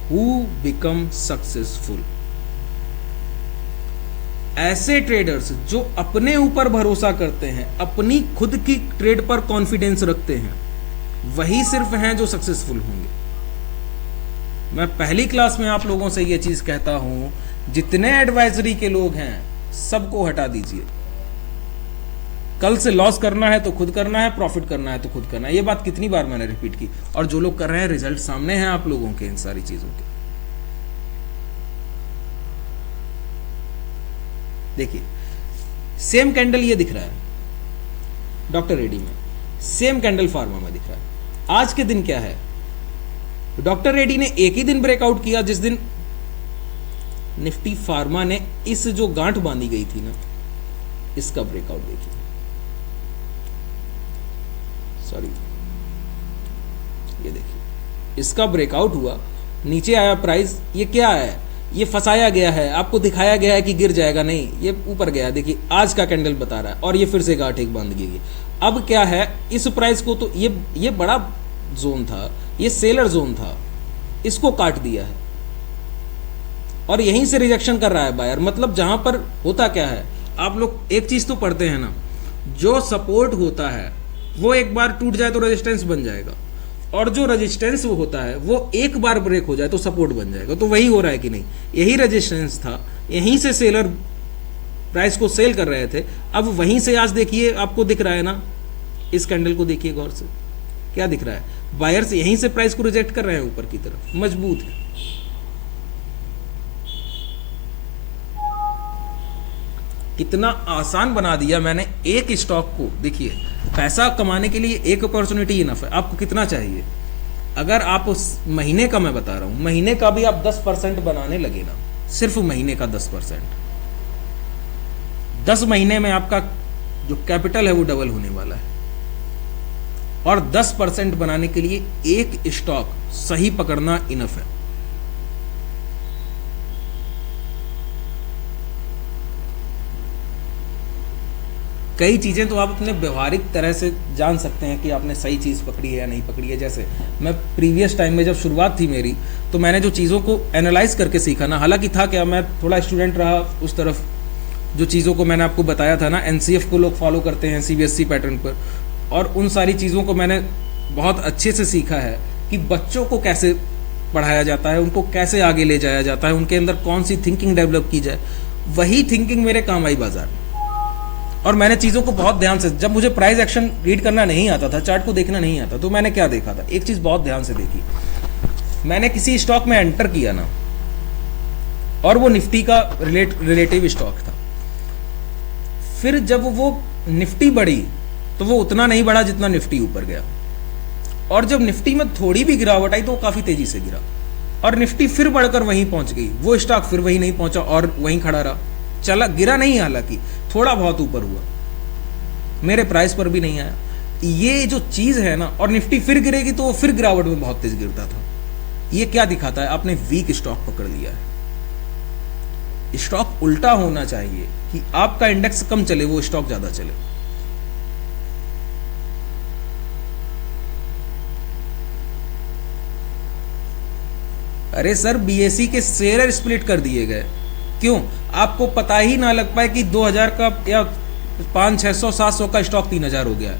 who become successful. ऐसे ट्रेडर्स जो अपने ऊपर भरोसा करते हैं, अपनी खुद की ट्रेड पर कॉन्फिडेंस रखते हैं, वही सिर्फ हैं जो सक्सेसफुल होंगे। मैं पहली क्लास में आप लोगों से यह चीज कहता हूं, जितने एडवाइजरी के लोग हैं सबको हटा दीजिए। कल से लॉस करना है तो खुद करना है, प्रॉफिट करना है तो खुद करना है। ये बात कितनी बार मैंने रिपीट की, और जो लोग कर रहे हैं रिजल्ट सामने हैं आप लोगों के इन सारी चीजों के। देखिए सेम कैंडल ये दिख रहा है डॉक्टर रेड्डी में, सेम कैंडल फार्मा में दिख रहा है। आज के दिन क्या है, डॉक्टर रेड्डी ने एक ही दिन ब्रेकआउट किया जिस दिन निफ्टी फार्मा ने इस जो गांठ बांधी गई थी ना, इसका ब्रेकआउट देखिए, सॉरी, ये देखिए इसका ब्रेकआउट हुआ, नीचे आया प्राइस, ये क्या है, ये फंसाया गया है, आपको दिखाया गया है कि गिर जाएगा, नहीं ये ऊपर गया, देखिए आज का कैंडल बता रहा है, और ये फिर से गांठ एक बांध गई। अब क्या है, इस प्राइस को तो ये बड़ा जोन था, ये सेलर जोन था, इसको काट दिया है और यहीं से रिजेक्शन कर रहा है बायर। मतलब जहां पर होता क्या है, आप लोग एक चीज तो पढ़ते हैं ना, जो सपोर्ट होता है वो एक बार टूट जाए तो रेजिस्टेंस बन जाएगा, और जो रेजिस्टेंस वो होता है वो एक बार ब्रेक हो जाए तो सपोर्ट बन जाएगा। तो वही हो रहा है कि नहीं, यही रेजिस्टेंस था, यहीं से सेलर प्राइस को सेल कर रहे थे। अब वहीं से आज देखिए आपको दिख रहा है ना, इस कैंडल को देखिए गौर से, क्या दिख रहा है, बायर्स यहीं से प्राइस को रिजेक्ट कर रहे हैं ऊपर की तरफ, मजबूत है। कितना आसान बना दिया मैंने एक स्टॉक को। देखिए पैसा कमाने के लिए एक अपॉर्चुनिटी इनफ है, आपको कितना चाहिए। अगर आप उस महीने का, मैं बता रहा हूं, महीने का भी आप 10% बनाने लगे ना, सिर्फ महीने का 10%, 10 महीने में आपका जो कैपिटल है वो डबल होने वाला है। और 10% बनाने के लिए एक स्टॉक सही पकड़ना इनफ है। कई चीजें तो आप अपने व्यवहारिक तरह से जान सकते हैं कि आपने सही चीज पकड़ी है या नहीं पकड़ी है। जैसे मैं प्रीवियस टाइम में जब शुरुआत थी मेरी, तो मैंने जो चीज़ों को एनालाइज करके सीखा ना, हालांकि था क्या, मैं थोड़ा स्टूडेंट रहा उस तरफ, जो चीज़ों को मैंने आपको बताया था ना, एनसीएफ को लोग फॉलो करते हैं सीबीएसई पैटर्न पर, और उन सारी चीज़ों को मैंने बहुत अच्छे से सीखा है कि बच्चों को कैसे पढ़ाया जाता है, उनको कैसे आगे ले जाया जाता है, उनके अंदर कौन सी थिंकिंग डेवलप की जाए। वही थिंकिंग मेरे काम आई बाजार में। और मैंने चीज़ों को बहुत ध्यान से, जब मुझे प्राइस एक्शन रीड करना नहीं आता था, चार्ट को देखना नहीं आता, तो मैंने क्या देखा था, एक चीज़ बहुत ध्यान से देखी। मैंने किसी स्टॉक में एंटर किया ना, और वो निफ्टी का रिलेटिव स्टॉक था। फिर जब वो निफ्टी बढ़ी तो वो उतना नहीं बढ़ा जितना निफ्टी ऊपर गया, और जब निफ्टी में थोड़ी भी गिरावट आई तो वो काफ़ी तेज़ी से गिरा, और निफ्टी फिर बढ़कर वहीं पहुंच गई, वो स्टॉक फिर वहीं नहीं पहुंचा और वहीं खड़ा रहा, चला, गिरा नहीं, हालांकि थोड़ा बहुत ऊपर हुआ, मेरे प्राइस पर भी नहीं आया। ये जो चीज़ है ना, और निफ्टी फिर गिरेगी तो वो फिर गिरावट में बहुत तेज गिरता था। ये क्या दिखाता है, आपने वीक स्टॉक पकड़ लिया है। स्टॉक उल्टा होना चाहिए कि आपका इंडेक्स कम चले, वो स्टॉक ज्यादा चले। अरे सर, बीएसई के शेयर स्प्लिट कर दिए गए, क्यों? आपको पता ही ना लग पाए कि 2000 का या 500, 600, 700 का स्टॉक 3000 हो गया है,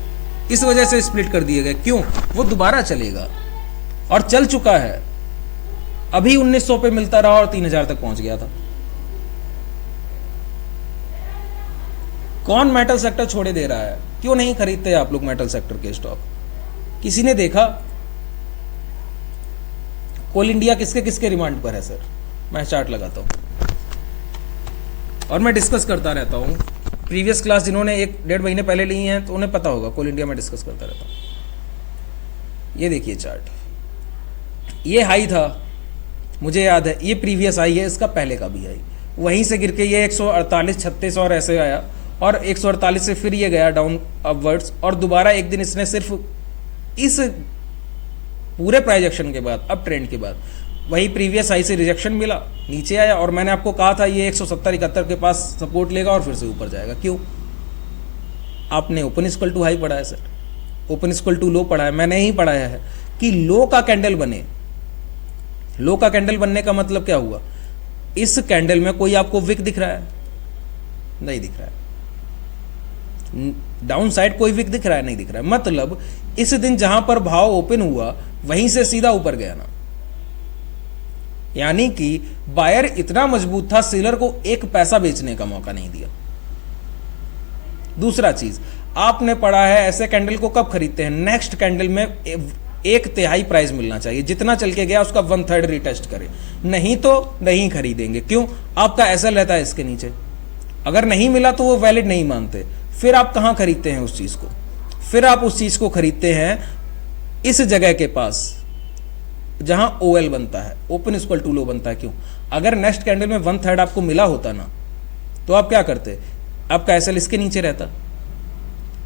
इस वजह से स्प्लिट कर दिए गए। क्यों? वो दोबारा चलेगा, और चल चुका है। अभी 1900 पे मिलता रहा और 3000 तक पहुंच गया था। कौन मेटल सेक्टर छोड़े दे रहा है? क्यों नहीं खरीदते आप लोग मेटल सेक्टर के स्टॉक? किसी ने देखा? कोल इंडिया किसके किसके रिमांड पर है सर? मैं चार्ट लगाता हूं और मैं डिस्कस करता रहता हूं। प्रीवियस क्लास जिन्होंने 1-1.5 महीने पहले ली हैं तो उन्हें पता होगा, कोल इंडिया में डिस्कस करता रहता हूं। ये देखिए चार्ट, ये हाई था, मुझे याद है, ये प्रीवियस हाई है, इसका पहले का भी हाई, वहीं से गिर के ये 148, 36 और ऐसे आया, और 148 से फिर ये गया डाउन अपवर्ड्स, और दोबारा एक दिन इसने सिर्फ इस पूरे प्राइस एक्शन के बाद, अब ट्रेंड के बाद, वही प्रीवियस हाई से रिजेक्शन मिला, नीचे आया, और मैंने आपको कहा था ये 170-71 के पास सपोर्ट लेगा और फिर से ऊपर जाएगा। क्यों? आपने ओपन इक्वल टू हाई पढ़ा है sir, open equal to low पढ़ा है, मैंने ही पढ़ाया है कि लो का कैंडल बने। लो का कैंडल बनने का मतलब क्या हुआ? इस कैंडल में कोई आपको विक दिख रहा है? नहीं दिख रहा है। डाउन साइड कोई विक दिख रहा है? नहीं दिख रहा है। मतलब इस दिन जहां पर भाव ओपन हुआ वहीं से सीधा ऊपर गया ना, यानी कि बायर इतना मजबूत था, सेलर को एक पैसा बेचने का मौका नहीं दिया। दूसरा चीज आपने पढ़ा है, ऐसे कैंडल को कब खरीदते हैं? नेक्स्ट कैंडल में 1/3 प्राइस मिलना चाहिए, जितना चल के गया उसका 1/3 रिटेस्ट करे, नहीं तो नहीं खरीदेंगे। क्यों? आपका ऐसा रहता है इसके नीचे, अगर नहीं मिला तो वो वैलिड नहीं मानते। फिर आप कहां खरीदते हैं उस चीज को? फिर आप उस चीज को खरीदते हैं इस जगह के पास जहां ओएल बनता है, ओपन इक्वल टू लो बनता है। क्यों? अगर नेक्स्ट कैंडल में 1/3 आपको मिला होता ना, तो आप क्या करते? आपका एसएल इसके नीचे रहता,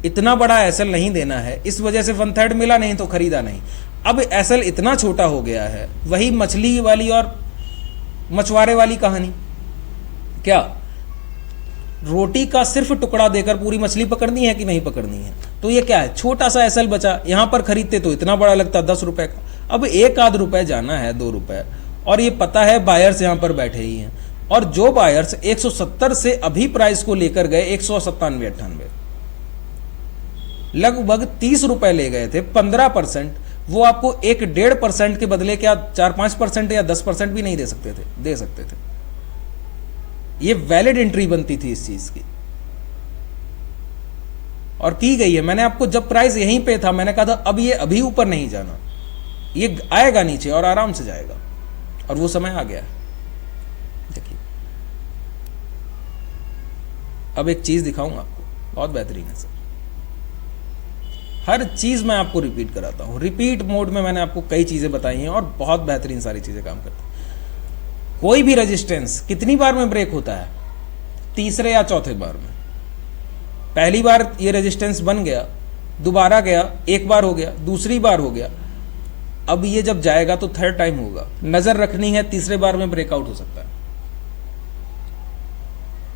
इतना बड़ा एसएल नहीं देना है, इस वजह से 1/3 मिला नहीं तो खरीदा नहीं। अब एसएल इतना छोटा हो गया है, वही मछली वाली और मछुआरे वाली कहानी, क्या रोटी का सिर्फ टुकड़ा देकर पूरी मछली पकड़नी है कि नहीं पकड़नी है? तो ये क्या है, छोटा सा एसएल बचा। यहां पर खरीदते तो इतना बड़ा लगता 10 रुपए का, अब 1 रुपए जाना है 2 रुपए, और ये पता है बायर्स यहां पर बैठे ही हैं, और जो बायर्स 170 से अभी प्राइस को लेकर गए 197-98, लगभग 30 रुपए ले गए थे, 15%, वो आपको 1-1.5% के बदले क्या 4-5% या 10% भी नहीं दे सकते थे। ये वैलिड एंट्री बनती थी इस चीज की, और की गई है। मैंने आपको जब प्राइस यहीं पे था मैंने कहा था अब ये अभी ऊपर नहीं जाना, ये आएगा नीचे और आराम से जाएगा, और वो समय आ गया। देखिए अब एक चीज दिखाऊंगा आपको, बहुत बेहतरीन है सर। हर चीज मैं आपको रिपीट कराता हूं, रिपीट मोड में मैंने आपको कई चीजें बताई हैं और बहुत बेहतरीन सारी चीजें काम करती हैं। कोई भी रेजिस्टेंस कितनी बार में ब्रेक होता है? तीसरे या चौथे बार में। पहली बार ये रेजिस्टेंस बन गया, दोबारा गया, एक बार हो गया, दूसरी बार हो गया, अब ये जब जाएगा तो 3rd टाइम होगा। नजर रखनी है, तीसरे बार में ब्रेकआउट हो सकता है,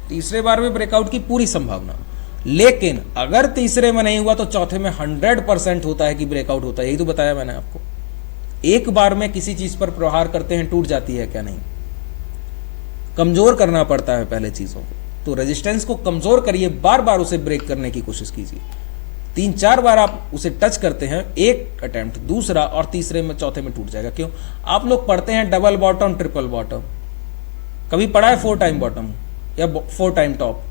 तीसरे बार में ब्रेकआउट की पूरी संभावना। लेकिन अगर तीसरे में नहीं हुआ तो चौथे में 100% होता है कि ब्रेकआउट होता है। यही तो बताया मैंने आपको। एक बार में किसी चीज पर प्रहार करते हैं, टूट जाती है क्या? नहीं, कमजोर करना पड़ता है पहले चीजों को। तो रेजिस्टेंस को कमजोर करिए, बार बार उसे ब्रेक करने की कोशिश कीजिए। 3-4 बार आप उसे टच करते हैं, एक अटेम्प्ट, दूसरा और तीसरे में, चौथे में टूट जाएगा। क्यों? आप लोग पढ़ते हैं डबल बॉटम, ट्रिपल बॉटम, कभी पढ़ा है 4 टाइम बॉटम या 4 टाइम टॉप?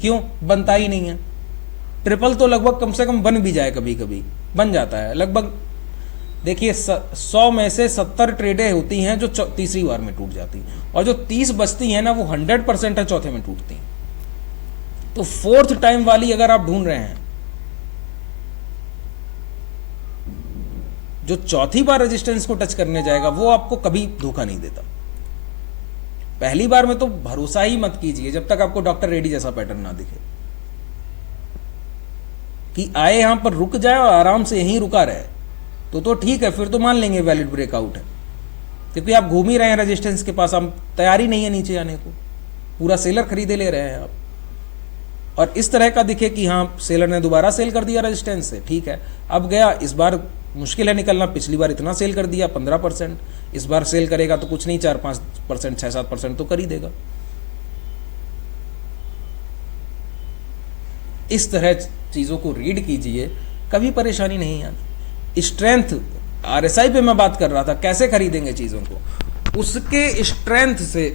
क्यों? बनता ही नहीं है। ट्रिपल तो लगभग कम से कम बन भी जाए, कभी कभी बन जाता है लगभग। देखिए 100 में से 70 ट्रेडें होती हैं जो तीसरी बार में टूट जाती हैं, और जो 30 बचती हैं ना वो 100% है चौथे में टूटती हैं। तो 4th टाइम वाली अगर आप ढूंढ रहे हैं, जो चौथी बार रेजिस्टेंस को टच करने जाएगा वो आपको कभी धोखा नहीं देता। पहली बार में तो भरोसा ही मत कीजिए जब तक आपको डॉक्टर रेड्डी जैसा पैटर्न ना दिखे कि आए यहां पर रुक जाए और आराम से यहीं रुका रहे, तो ठीक है, फिर तो मान लेंगे वैलिड ब्रेकआउट है। क्योंकि आप घूम ही रहे हैं रेजिस्टेंस के पास, आप तैयारी नहीं है नीचे आने को, पूरा सेलर खरीदे ले रहे हैं आप, और इस तरह का दिखे कि हाँ सेलर ने दोबारा सेल कर दिया रेजिस्टेंस से, ठीक है, अब गया, इस बार मुश्किल है निकलना। पिछली बार इतना सेल कर दिया 15%, इस बार सेल करेगा तो कुछ नहीं 4-5%, 6-7% तो कर ही देगा। इस तरह चीजों को रीड कीजिए, कभी परेशानी नहीं आती। स्ट्रेंथ, आरएसआई पे मैं बात कर रहा था, कैसे खरीदेंगे चीजों को, उसके स्ट्रेंथ से,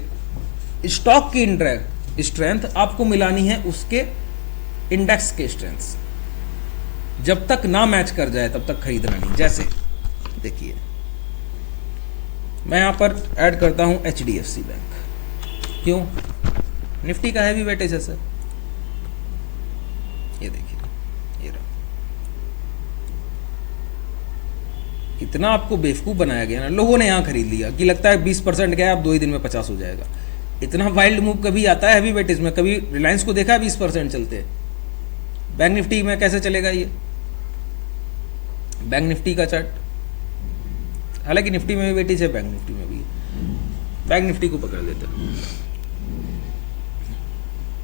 स्टॉक की स्ट्रेंथ आपको मिलानी है उसके इंडेक्स के स्ट्रेंथ से। जब तक ना मैच कर जाए तब तक खरीदना नहीं। जैसे देखिए मैं यहां पर ऐड करता हूं HDFC बैंक, क्यों? निफ्टी का हैवी वेटेज है सर, ये देखिए, ये रहा। इतना आपको बेवकूफ बनाया गया ना, लोगों ने यहां खरीद लिया कि लगता है 20% गया, अब 2 ही दिन में 50 हो जाएगा। इतना वाइल्ड मूव कभी आता है हैवी वेटेज में? कभी रिलायंस को देखा है 20% चलते? बैंक निफ्टी में कैसे चलेगा ये? बैंक निफ्टी का चार्ट, हालांकि निफ्टी में भी वेटेज है, बैंक निफ्टी में भी है। बैंक निफ्टी को पकड़ लेते हैं,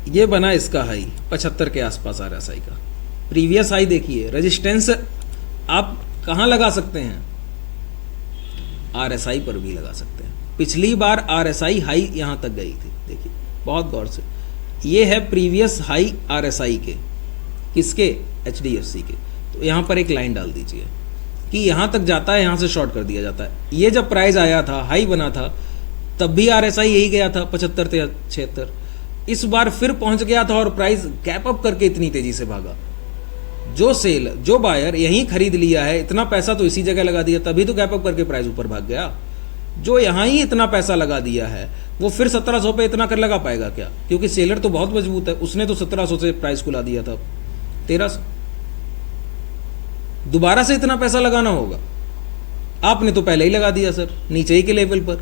ये बना इसका हाई 75 के आसपास RSI का, प्रीवियस हाई देखिए। रेजिस्टेंस आप कहां लगा सकते हैं? RSI पर भी लगा सकते हैं। पिछली बार RSI हाई यहां तक गई थी, देखिए बहुत गौर से, ये है प्रीवियस हाई RSI के, किसके? HDFC के। तो यहां पर एक लाइन डाल दीजिए कि यहां तक जाता है, यहां से शॉर्ट कर दिया जाता है। ये जब प्राइस आया था, हाई बना था, तब भी RSI यही गया था 75 या 76। इस बार फिर पहुंच गया था और प्राइस गैप अप करके इतनी तेजी से भागा। जो बायर यहीं खरीद लिया है, इतना पैसा तो इसी जगह लगा दिया, तभी तो गैप अप करके प्राइस ऊपर भाग गया। जो यहां ही इतना पैसा लगा दिया है वो फिर 1700 पे इतना कर लगा पाएगा क्या? क्योंकि सेलर तो बहुत मजबूत है, उसने तो 1700 से प्राइस को ला दिया था 1300। दोबारा से इतना पैसा लगाना होगा, आपने तो पहले ही लगा दिया सर नीचे ही के लेवल पर,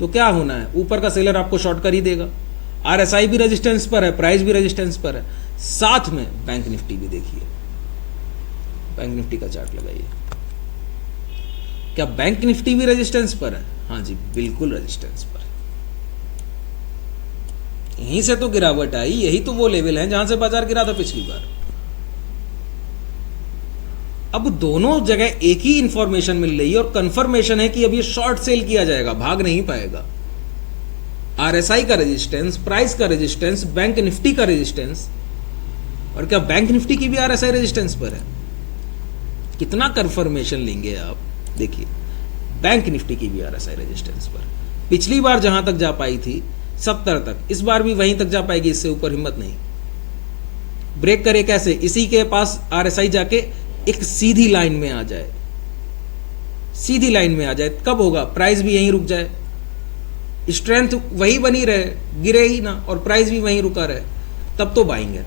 तो क्या होना है? ऊपर का सेलर आपको शॉर्ट कर ही देगा। RSI भी रेजिस्टेंस पर है, प्राइस भी रेजिस्टेंस पर है, साथ में बैंक निफ्टी भी देखिए, बैंक निफ्टी का चार्ट लगाइए। क्या बैंक निफ्टी भी रेजिस्टेंस पर है? हाँ जी, बिल्कुल रेजिस्टेंस पर है। यहीं से तो गिरावट आई, यही तो वो लेवल है जहां से बाजार गिरा था पिछली बार। अब दोनों जगह एक ही इंफॉर्मेशन मिल रही है और कंफर्मेशन है कि अब ये शॉर्ट सेल किया जाएगा, भाग नहीं पाएगा। आरएसआई का रेजिस्टेंस, प्राइस का रेजिस्टेंस, बैंक निफ्टी का रेजिस्टेंस, और क्या बैंक निफ्टी की भी आरएसआई रेजिस्टेंस पर है? कितना कंफर्मेशन लेंगे आप? देखिए, बैंक निफ्टी की भी आरएसआई रेजिस्टेंस पर। पिछली बार जहां तक जा पाई थी 70 तक, इस बार भी वहीं तक जा पाएगी, इससे ऊपर हिम्मत नहीं। ब्रेक करे कैसे? इसी के पास आरएसआई जाके एक सीधी लाइन में आ जाए, सीधी लाइन में आ जाए। कब होगा? प्राइस भी यहीं रुक जाए, स्ट्रेंथ वही बनी रहे, गिरे ही ना, और प्राइस भी वहीं रुका रहे, तब तो बाइंग है।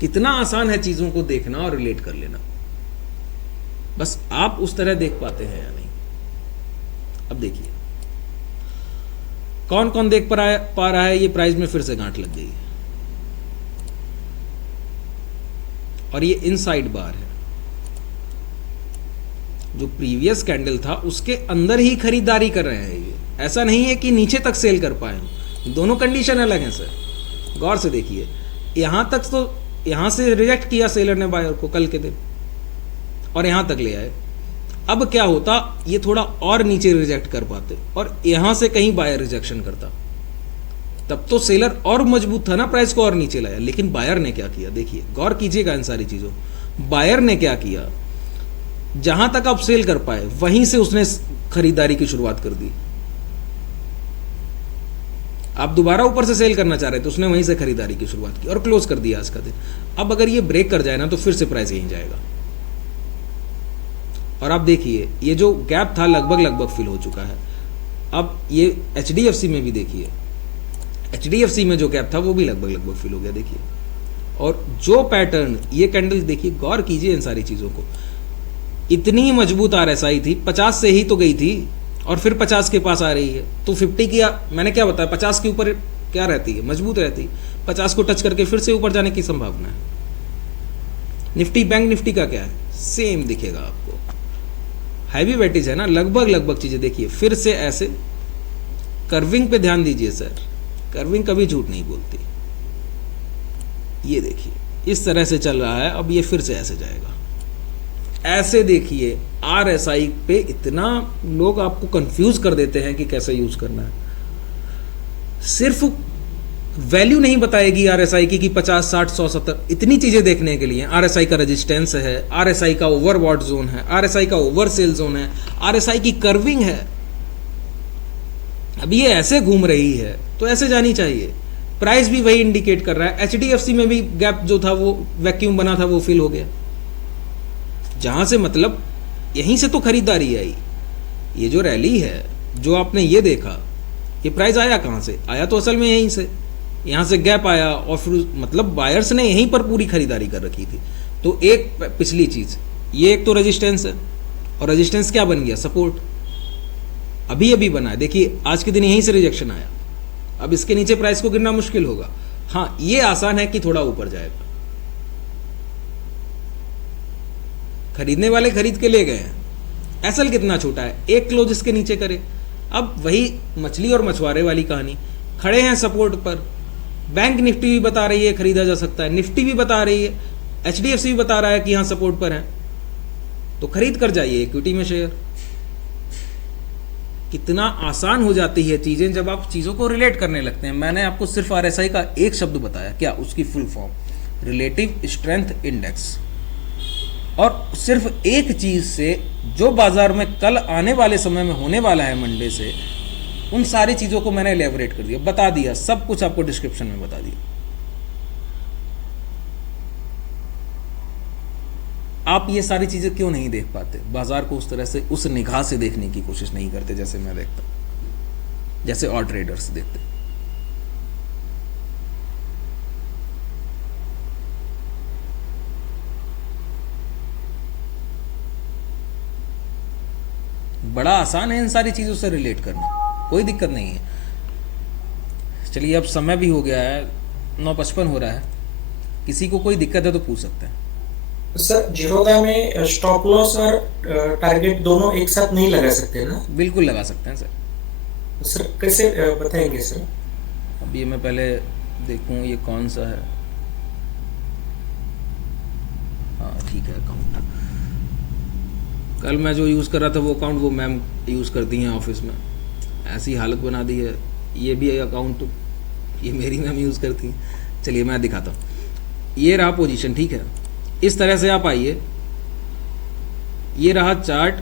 कितना आसान है चीजों को देखना और रिलेट कर लेना, बस आप उस तरह देख पाते हैं या नहीं। अब देखिए कौन कौन देख पा रहा है, ये प्राइस में फिर से गांठ लग गई है, और ये इनसाइड बार है। जो प्रीवियस कैंडल था उसके अंदर ही खरीदारी कर रहे हैं ये, ऐसा नहीं है कि नीचे तक सेल कर पाए हो। दोनों कंडीशन अलग हैं सर, गौर से देखिए। यहां तक तो, यहां से रिजेक्ट किया सेलर ने बायर को कल के दिन, और यहां तक ले आए। अब क्या होता, ये थोड़ा और नीचे रिजेक्ट कर पाते और यहां से कहीं बायर रिजेक्शन करता, तब तो सेलर और मजबूत था ना, प्राइस को और नीचे लाया। लेकिन बायर ने क्या किया, देखिए गौर कीजिएगा इन सारी चीजों। बायर ने क्या किया, जहां तक आप सेल कर पाए वहीं से उसने खरीदारी की शुरुआत कर दी। आप दोबारा ऊपर से सेल करना चाह रहे थे, उसने वहीं से खरीदारी की शुरुआत की और क्लोज कर दिया आज का दिन। अब अगर ये ब्रेक कर जाए ना तो फिर से प्राइस यहीं जाएगा। और आप देखिए ये जो गैप था लगभग फिल हो चुका है। अब ये एचडीएफसी में भी देखिए, एचडीएफसी में जो गैप था वो भी लगभग फिल हो गया, देखिए। और जो पैटर्न, ये कैंडल देखिए, गौर कीजिए इन सारी चीजों को। इतनी मजबूत आरएसआई थी, 50 से ही तो गई थी और फिर 50 के पास आ रही है। तो 50 की, मैंने क्या बताया, 50 के ऊपर क्या रहती है, मजबूत रहती है। 50 को टच करके फिर से ऊपर जाने की संभावना है। निफ्टी, बैंक निफ्टी का क्या है, सेम दिखेगा आपको, हैवी वेटेज है ना, लगभग चीजें देखिए। फिर से ऐसे कर्विंग पे ध्यान दीजिए सर, कर्विंग कभी झूठ नहीं बोलती। ये देखिए इस तरह से चल रहा है, अब ये फिर से ऐसे जाएगा। ऐसे देखिए आरएसआई पे इतना लोग आपको कंफ्यूज कर देते हैं कि कैसे यूज करना है। सिर्फ वैल्यू नहीं बताएगी आरएसआई की कि 50, 60, 100, 70, इतनी चीजें देखने के लिए। आरएसआई का रेजिस्टेंस है, आरएसआई का ओवरबॉट जोन है, आरएसआई का ओवर सेल जोन है, आरएसआई की कर्विंग है। अब ये ऐसे घूम रही है तो ऐसे जानी चाहिए। प्राइस भी वही इंडिकेट कर रहा है। एचडीएफसी में भी गैप जो था, वो वैक्यूम बना था, वो फिल हो गया। जहां से मतलब यहीं से तो खरीदारी आई। ये जो रैली है, जो आपने ये देखा, ये प्राइस आया कहां से? आया तो असल में यहीं से, यहां से गैप आया और फिर मतलब बायर्स ने यहीं पर पूरी खरीदारी कर रखी थी। तो एक पिछली चीज, ये एक तो रेजिस्टेंस है, और रेजिस्टेंस क्या बन गया, सपोर्ट। अभी अभी बना है, देखिए आज के दिन यहीं से रिजेक्शन आया। अब इसके नीचे प्राइस को गिरना मुश्किल होगा। हाँ, ये आसान है कि थोड़ा ऊपर जाएगा। खरीदने वाले खरीद के ले गए हैं, एसएल कितना छोटा है, एक क्लोज इसके नीचे करे। अब वही मछली और मछुआरे वाली कहानी, खड़े हैं सपोर्ट पर। बैंक निफ्टी भी बता रही है खरीदा जा सकता है, निफ्टी भी बता रही है, एचडीएफसी भी बता रहा है कि यहां सपोर्ट पर है, तो खरीद कर जाइए इक्विटी में शेयर। कितना आसान हो जाती है चीजें जब आप चीजों को रिलेट करने लगते हैं। मैंने आपको सिर्फ आरएसआई का एक शब्द बताया, क्या उसकी full form, relative strength index. और सिर्फ एक चीज से जो बाजार में कल आने वाले समय में होने वाला है मंडे से, उन सारी चीजों को मैंने एलेबोरेट कर दिया, बता दिया, सब कुछ आपको डिस्क्रिप्शन में बता दिया। आप ये सारी चीजें क्यों नहीं देख पाते? बाजार को उस तरह से, उस निगाह से देखने की कोशिश नहीं करते जैसे मैं देखता हूं, जैसे और ट्रेडर्स देखते। बड़ा आसान है इन सारी चीजों से रिलेट करना, कोई दिक्कत नहीं है। चलिए अब समय भी हो गया है, 9:55 हो रहा है। किसी को कोई दिक्कत है तो पूछ सकते हैं। सर जीरोधा में स्टॉप लॉस और टारगेट दोनों एक साथ नहीं लगा सकते ना? बिल्कुल लगा सकते हैं सर। सर कैसे बताएंगे सर? अब ये मैं पहले देखूं ये कौन सा है। हाँ ठीक है, अकाउंट कल मैं जो यूज़ कर रहा था वो अकाउंट वो मैम यूज़ करती हैं ऑफिस में, ऐसी हालत बना दी है। ये भी अकाउंट ये मेरी मैम यूज़ करती हैं। चलिए मैं दिखाता हूँ। ये रहा पोजीशन, ठीक है। इस तरह से आप आइए, ये रहा चार्ट।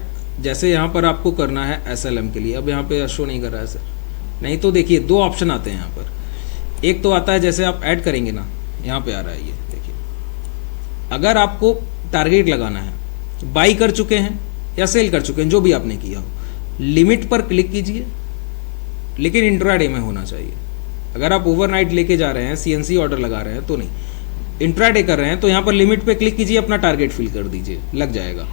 जैसे यहाँ पर आपको करना है SLM के लिए, अब यहाँ पे शो नहीं कर रहा है सर, नहीं तो देखिए 2 ऑप्शन आते हैं यहाँ पर। एक तो आता है जैसे आप ऐड करेंगे ना, यहाँ पे आ रहा है, ये देखिए। अगर आपको टारगेट लगाना है, बाई कर चुके हैं या सेल कर चुके हैं, जो भी आपने किया हो, लिमिट पर क्लिक कीजिए, लेकिन इंट्राडे में होना चाहिए। अगर आप ओवरनाइट लेके जा रहे हैं, CNC ऑर्डर लगा रहे हैं तो नहीं, इंट्राडे कर रहे हैं तो यहाँ पर लिमिट पे क्लिक कीजिए, अपना टारगेट फिल कर दीजिए, लग जाएगा।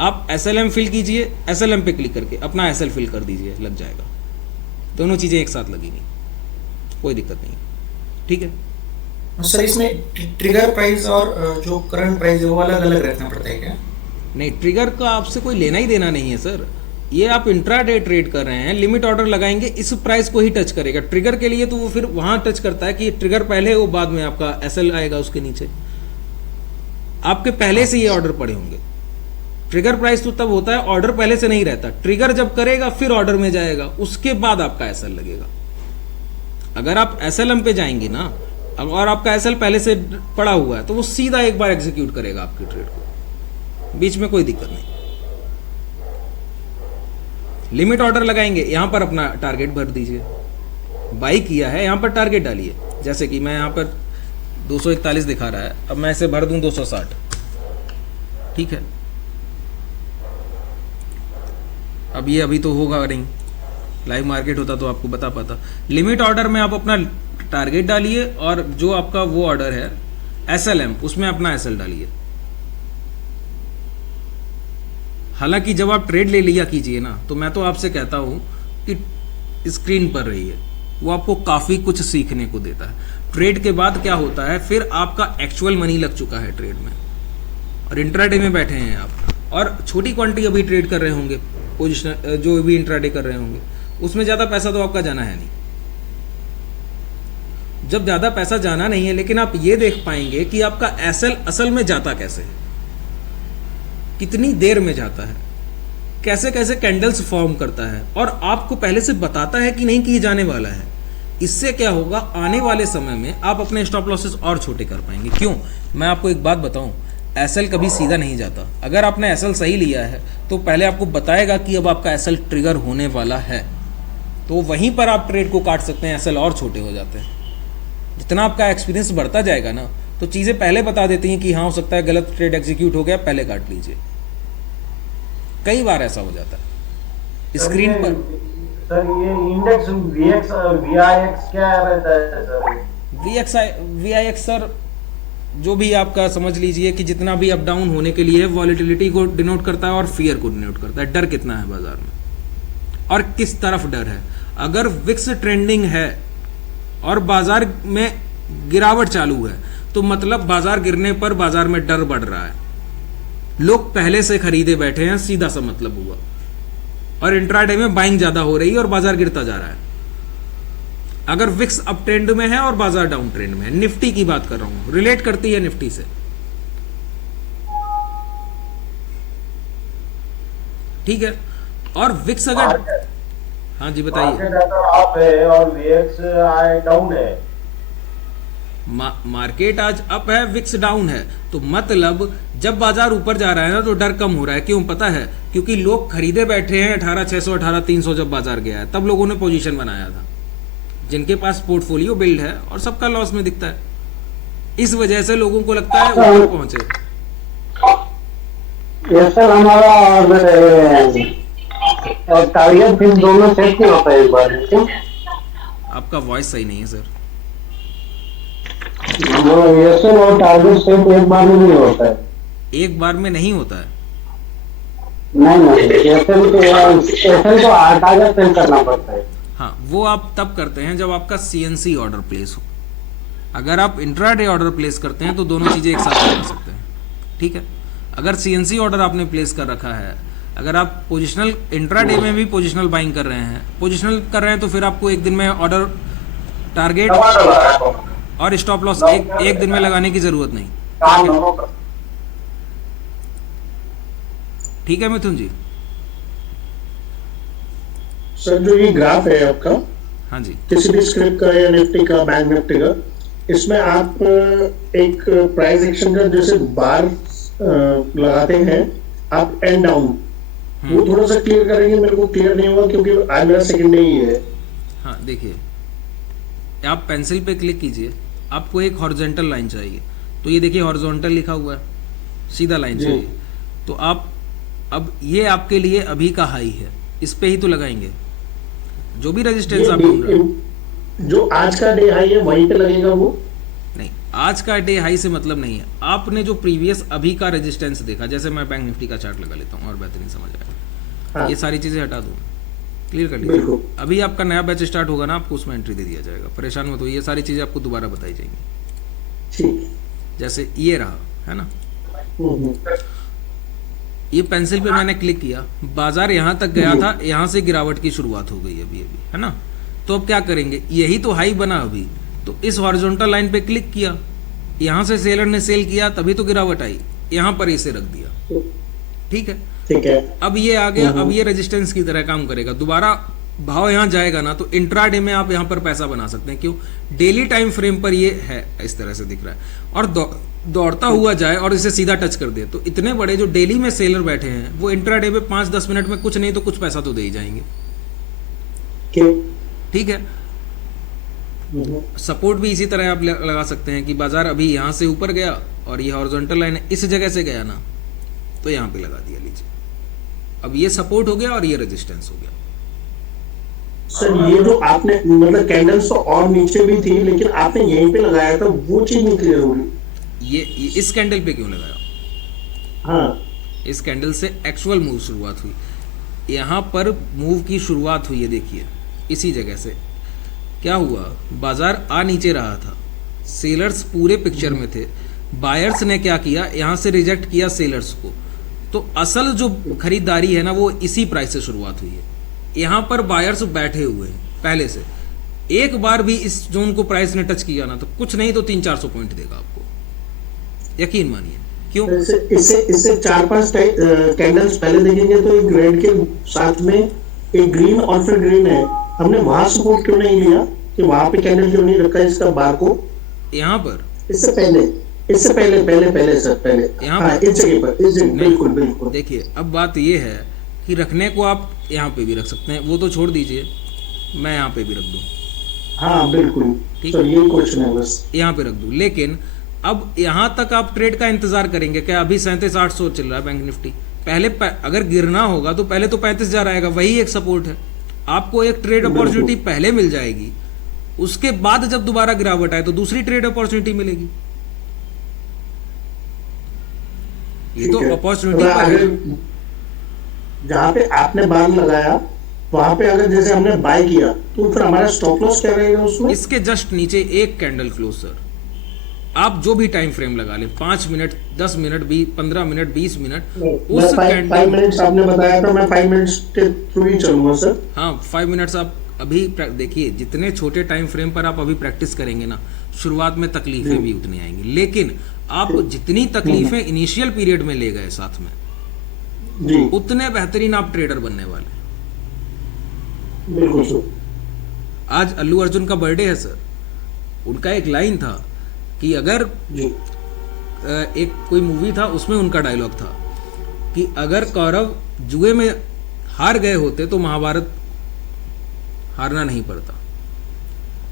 आप SLM फिल कीजिए, SLM पे क्लिक करके अपना SL फिल कर दीजिए, लग जाएगा। दोनों चीज़ें एक साथ लगेंगी, कोई दिक्कत नहीं, ठीक है। सर इसमें ट्रिगर प्राइस और जो करंट प्राइस है वो अलग अलग रखना पड़ता है क्या? नहीं, ट्रिगर का आपसे कोई लेना ही देना नहीं है सर। ये आप इंट्राडे ट्रेड कर रहे हैं, लिमिट ऑर्डर लगाएंगे, इस प्राइस को ही टच करेगा। ट्रिगर के लिए तो वो फिर वहां टच करता है कि ट्रिगर पहले वो बाद में आपका SL आएगा उसके नीचे। आपके पहले से ये ऑर्डर पड़े होंगे। ट्रिगर प्राइस तो तब होता है, ऑर्डर पहले से नहीं रहता। ट्रिगर जब करेगा फिर ऑर्डर में जाएगा, उसके बाद आपका SL लगेगा। अगर आप SLM पे जाएंगे ना और आपका SL पहले से पड़ा हुआ है तो वो सीधा एक बार एग्जीक्यूट करेगा आपकी ट्रेड को, बीच में कोई दिक्कत नहीं। लिमिट ऑर्डर लगाएंगे, यहां पर अपना टारगेट भर दीजिए। बाई किया है, यहां पर टारगेट डालिए। जैसे कि मैं यहां पर 241 दिखा रहा है, अब मैं इसे भर दूं 260, ठीक है। अब ये अभी तो होगा नहीं, लाइव मार्केट होता तो आपको बता पाता। लिमिट ऑर्डर में आप अपना टारगेट डालिए और जो आपका वो ऑर्डर है SLM, उसमें अपना SL डालिए। हालांकि जब आप ट्रेड ले लिया कीजिए ना, तो मैं तो आपसे कहता हूं कि स्क्रीन पर रहिए, वो आपको काफी कुछ सीखने को देता है। ट्रेड के बाद क्या होता है, फिर आपका एक्चुअल मनी लग चुका है ट्रेड में और इंट्राडे में बैठे हैं आप, और छोटी क्वांटिटी अभी ट्रेड कर रहे होंगे, पोजिशन जो भी इंट्राडे कर रहे होंगे, उसमें ज्यादा पैसा तो आपका जाना है नहीं। जब ज्यादा पैसा जाना नहीं है, लेकिन आप ये देख पाएंगे कि आपका SL असल में जाता कैसे है, कितनी देर में जाता है, कैसे कैसे कैंडल्स फॉर्म करता है, और आपको पहले से बताता है कि नहीं कि ये जाने वाला है। इससे क्या होगा, आने वाले समय में आप अपने स्टॉप लॉसेस और छोटे कर पाएंगे। क्यों? मैं आपको एक बात बताऊं, SL कभी सीधा नहीं जाता। अगर आपने SL सही लिया है तो पहले आपको बताएगा कि अब आपका SL ट्रिगर होने वाला है, तो वहीं पर आप ट्रेड को काट सकते हैं, SL और छोटे हो जाते हैं। जितना आपका एक्सपीरियंस बढ़ता जाएगा ना, तो चीजें पहले बता देती हैं कि हाँ हो सकता है गलत ट्रेड एग्जीक्यूट हो गया, पहले काट लीजिए। कई बार ऐसा हो जाता है स्क्रीन पर। सर ये इंडेक्स VIX क्या रहता है सर? VIX सर जो भी आपका समझ लीजिए कि जितना भी अप डाउन होने के लिए वॉलेटिलिटी को डिनोट करता है और फियर को डिनोट करता है। डर कितना है बाजार में और किस तरफ डर है। अगर विक्स ट्रेंडिंग है और बाजार में गिरावट चालू है तो मतलब बाजार गिरने पर बाजार में डर बढ़ रहा है, लोग पहले से खरीदे बैठे हैं, सीधा सा मतलब हुआ। और इंट्राडे में बाइंग ज्यादा हो रही है और बाजार गिरता जा रहा है। अगर विक्स अप ट्रेंड में है और बाजार डाउन ट्रेंड में है, निफ्टी की बात कर रहा हूं, रिलेट करती है निफ्टी से, ठीक है। और विक्स अगर हाँ जी बताइए, अप है और VIX डाउन है, मार्केट आज अप है, विक्स डाउन है, तो मतलब जब बाजार ऊपर जा रहा है ना तो डर कम हो रहा है। क्यों पता है? क्योंकि लोग खरीदे बैठे हैं 18,600 18,300 जब बाजार गया है, तब लोगों ने पोजीशन बनाया था, जिनके पास पोर्टफोलियो बिल्ड है, और सबका लॉस में दिखता है। इस वजह से लोगों को लगता है ऊपर पहुंचे। ये सर हमारा टारगेट फिर दोनों सेट नहीं होता है एक बार में, क्यों? आपका वॉइस सही नहीं है सर। ये सर और टारगेट सेट एक बार में नहीं होता है। एक बार में नहीं होता है, नहीं एसएल को टारगेट सेट करना पड़ता है। हाँ, वो आप तब करते हैं जब आपका सीएनसी ऑर्डर प्लेस हो। अगर आप इंट्राडे ऑर्डर प्लेस करते हैं तो दोनों चीज़ें एक साथ कर सकते हैं, ठीक है। अगर सीएनसी ऑर्डर आपने प्लेस कर रखा है, अगर आप पोजिशनल इंट्राडे में भी पोजिशनल बाइंग कर रहे हैं तो फिर आपको एक दिन में ऑर्डर टारगेट और स्टॉप लॉस एक दिन में लगाने की जरूरत नहीं। ठीक है मिथुन जी। सर जो ये ग्राफ है आपका, हाँ जी, किसी भी स्क्रिप्ट का या निफ्टी का, बैंक निफ्टी का, इसमें आप एक प्राइस एक्शन का जैसे बार लगाते हैं आप एंड डाउन, वो थोड़ा सा क्लियर करेंगे? मेरे को क्लियर नहीं हुआ क्योंकि आज मेरा सेकंड डे ही है। हाँ देखिए, आप पेंसिल पे क्लिक कीजिए, आपको एक हॉरिजॉन्टल लाइन चाहिए, तो ये देखिए हॉरिजॉन्टल लिखा हुआ है, सीधा लाइन चाहिए। तो आप अब ये आपके लिए अभी का हाई है, इस पे ही तो लगाएंगे। जो भी रेजिस्टेंस आप ढूंढ रहे हैं, जो आज का डे हाई है वहीं पे लगेगा वो? नहीं, आज का डे हाई से मतलब नहीं है। आपने जो प्रीवियस अभी का रेजिस्टेंस देखा, जैसे मैं बैंक निफ्टी का चार्ट लगा लेता हूँ और बेहतरीन समझ आएगा। हाँ। ये सारी चीजें हटा दूँ, क्लियर कर लीजिए। अभी आपका नया बैच स्टार्ट होगा ना, आपको उसमें एंट्री दे दिया जाएगा, परेशान मत हो। ये सारी चीजें आपको दोबारा बताई जाएंगी। ठीक, जैसे ये रहा है ना, ये पेंसिल पे मैंने क्लिक किया, बाजार यहां तक गया था, यहां से गिरावट की शुरुआत हो गई अभी है ना। तो अब क्या करेंगे, यही तो हाई बना अभी, तो इस हॉरिजॉन्टल लाइन पे क्लिक किया, यहां से सेलर ने सेल किया तभी तो गिरावट आई, यहां पर इसे रख दिया, ठीक है। ठीक है, अब ये आ गया, अब ये रेजिस्टेंस की तरह काम करेगा। दोबारा भाव यहां जाएगा ना, तो इंट्राडे में आप यहां पर पैसा बना सकते हैं। क्यों? डेली टाइम फ्रेम पर ये है, इस तरह से दिख रहा है, और दौड़ता हुआ जाए और इसे सीधा टच कर दे, तो इतने बड़े जो डेली में सेलर बैठे हैं, वो इंट्राडे में 5-10 मिनट में कुछ नहीं तो कुछ पैसा तो दे ही जाएंगे, ठीक है। सपोर्ट भी इसी तरह आप लगा सकते हैं कि बाजार अभी यहां से ऊपर गया और ये हॉरिजॉन्टल लाइन इस जगह से गया ना, तो यहां पे लगा दिया, लीजिए। अब ये सपोर्ट हो गया और ये रेजिस्टेंस हो गया। सर ये जो आपने मतलब कैंडल्स तो और नीचे भी थी, लेकिन आपने यहीं पे लगाया था, वो चीज नहीं क्लियर हो रही। ये इस कैंडल पे क्यों लगाया? हाँ, इस कैंडल से एक्चुअल मूव शुरुआत हुई, यहाँ पर मूव की शुरुआत हुई है, देखिए इसी जगह से। क्या हुआ, बाजार आ नीचे रहा था, सेलर्स पूरे पिक्चर में थे, बायर्स ने क्या किया, यहाँ से रिजेक्ट किया सेलर्स को, तो असल जो खरीदारी है ना, वो इसी प्राइस से शुरुआत हुई है। यहाँ पर बायर्स बैठे हुए हैं पहले से, एक बार भी इस जोन को प्राइस ने टच किया ना, तो कुछ नहीं तो 300-400 पॉइंट देगा आपको, यकीन मानिए। क्यों? इससे 4-5 कैंडल्स पहले देखेंगे तो एक रेड के साथ में एक ग्रीन और फिर ग्रीन है, हमने वहां सपोर्ट क्यों नहीं लिया, कि वहां पे कैंडल क्यों नहीं रखा इसका बार को? यहाँ पर इससे पहले सर, पहले यहाँ हाँ, इस जगह पर, इस जगह, बिल्कुल। देखिए, अब बात ये है कि रखने को आप यहाँ पे भी रख सकते हैं, वो तो छोड़ दीजिए, मैं यहाँ पे भी रख दूँ। हाँ बिल्कुल, तो ये क्वेश्चन है बस, यहाँ पे रख दूँ। लेकिन अब यहाँ तक आप ट्रेड का इंतजार करेंगे क्या? अभी 37,800 चल रहा है बैंक निफ्टी, पहले अगर गिरना होगा तो पहले तो 35,000 आएगा, वही एक सपोर्ट है। आपको एक ट्रेड अपॉर्चुनिटी पहले मिल जाएगी, उसके बाद जब दोबारा गिरावट आए तो दूसरी ट्रेड अपॉर्चुनिटी मिलेगी। ये तो अपॉर्चुनिटी पर है। जहाँ पे आपने बार लगाया वहां पे अगर जैसे हमने बाय किया, तो फिर हमारा स्टॉप लॉस क्या रहेगा उसमें? इसके जस्ट नीचे एक कैंडल क्लोज सर, आप जो भी टाइम फ्रेम लगा लें, 5 मिनट, 10 मिनट, 15 मिनट, 20 मिनट, उस 5 मिनट्स आपने बताया था, मैं 5 मिनट्स के थ्रू ही चलूंगा सर। हाँ, 5 मिनट्स आप अभी देखिए, जितने छोटे टाइम फ्रेम पर आप अभी प्रैक्टिस करेंगे ना, शुरुआत में तकलीफें भी उतनी आएंगी, लेकिन आप जितनी तकलीफें इनिशियल पीरियड में ले गए साथ में, जी, उतने बेहतरीन आप ट्रेडर बनने वाले। बिल्कुल सर। आज अल्लू अर्जुन का बर्थडे है सर, उनका एक लाइन था कि अगर एक कोई मूवी था, उसमें उनका डायलॉग था कि अगर कौरव जुए में हार गए होते तो महाभारत हारना नहीं पड़ता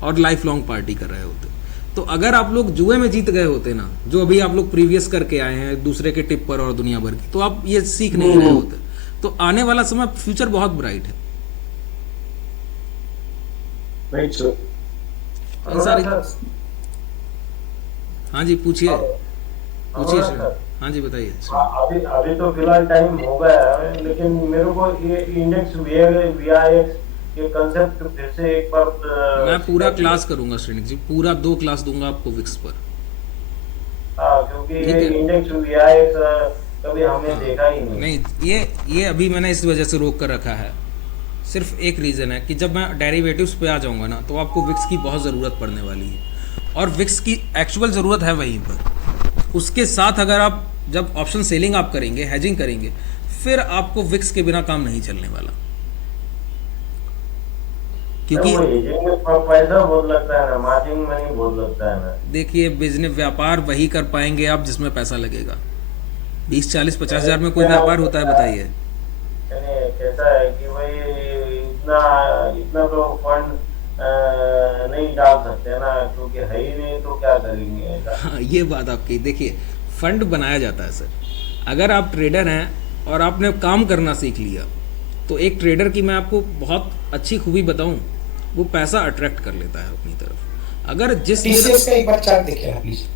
और लाइफ लॉन्ग पार्टी कर रहे होते। तो अगर आप लोग जुए में जीत गए होते ना, जो अभी आप लोग प्रीवियस करके आए हैं दूसरे के टिप पर और दुनिया भर की, तो आप ये सीख नहीं रहे होते। तो आने वाला समय, फ्यूचर बहुत ब्राइट है। Right sir. हाँ जी, पूछिए सर। हाँ जी, बताइए। अभी तो फिलहाल टाइम हो गया है, लेकिन मेरे को ये इंडेक्स VIX ये कंसेप्ट फिर से एक बार मैं पूरा क्लास करूंगा श्रेणिक जी, पूरा 2 क्लास दूंगा आपको विक्स पर। हाँ, क्योंकि ठीक ये है। इंडेक्स VIX कभी हमने देखा ही नहीं। नहीं, ये अभी मैंने इस वजह से रोक कर रखा है, सिर्फ एक रीज़न है कि जब मैं डेरिवेटिव्स पे आ जाऊंगा ना तो आपको विक्स की बहुत ज़रूरत पड़ने वाली है, और विक्स की एक्चुअल ज़रूरत है वहीं पर। उसके साथ अगर आप जब ऑप्शन सेलिंग आप करेंगे, हेजिंग करेंगे, फिर आपको विक्स के बिना काम नहीं चलने वाला, क्योंकि पैसा बहुत लगता है ना, मार्जिन मनी बहुत लगता है ना। देखिए बिजनेस व्यापार वही कर पाएंगे आप जिसमें पैसा लगेगा। 20, 40, 50 हज़ार में कोई व्यापार होता है बताइए? यानी कैसा है कि भाई इतना इतना तो फंड नहीं डाल सकते ना, क्योंकि है ही नहीं तो क्या करेंगे ऐसा। हाँ, ये बात आपकी। देखिए फंड बनाया जाता है सर, अगर आप ट्रेडर हैं और आपने काम करना सीख लिया तो एक ट्रेडर की मैं आपको बहुत अच्छी खूबी बताऊं, वो पैसा अट्रैक्ट कर लेता है अपनी तरफ। अगर जिस TCS का एक बार चार्ट देखिए ना प्लीज।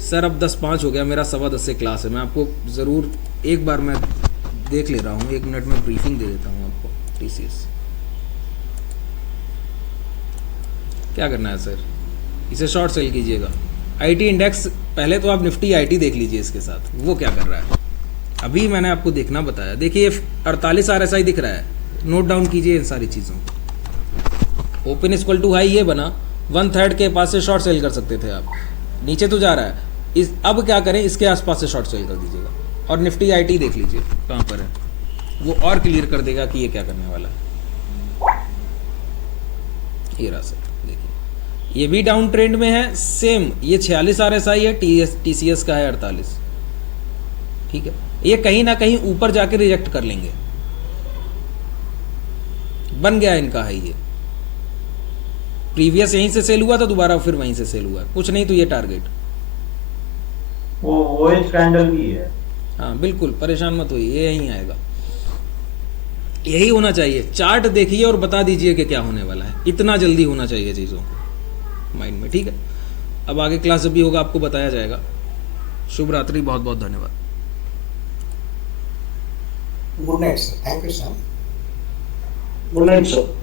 सर अब 10:05 हो गया, मेरा 10:15 से क्लास है, मैं आपको ज़रूर एक बार मैं देख ले रहा हूँ, 1 मिनट में ब्रीफिंग दे देता हूँ आपको। TCS क्या करना है सर, इसे शॉर्ट सेल कीजिएगा। IT इंडेक्स, पहले तो आप निफ्टी IT देख लीजिए इसके साथ वो क्या कर रहा है, अभी मैंने आपको देखना बताया। देखिए 48 RSI दिख रहा है, नोट डाउन कीजिए इन सारी चीज़ों को। ओपन इक्वल टू हाई ये बना, 1/3 के पास से शॉर्ट सेल कर सकते थे आप, नीचे तो जा रहा है इस, अब क्या करें, इसके आसपास से शॉर्ट सेल कर दीजिएगा। और निफ्टी IT देख लीजिए कहाँ पर है, वो और क्लियर कर देगा कि ये क्या करने वाला है। ये रहा सर, देखिए ये भी डाउन ट्रेंड में है, सेम ये 46 RSI है, TCS का है 48। ठीक है, ये कहीं ना कहीं ऊपर जाके रिजेक्ट कर लेंगे, बन गया इनका है ये, प्रीवियस यहीं से सेल हुआ था, दोबारा फिर वहीं से सेल हुआ, कुछ नहीं तो ये टारगेट। वो एक कैंडल भी है। हाँ बिल्कुल, परेशान मत होइए, ये यहीं आएगा, यही होना चाहिए। चार्ट देखिए और बता दीजिए कि क्या होने वाला है, इतना जल्दी होना चाहिए चीज़ों को माइंड में। ठीक है, अब आगे क्लास जब भी होगा आपको बताया जाएगा। शुभ रात्रि, बहुत बहुत धन्यवाद। Good night sir, thank you sir. Good night sir.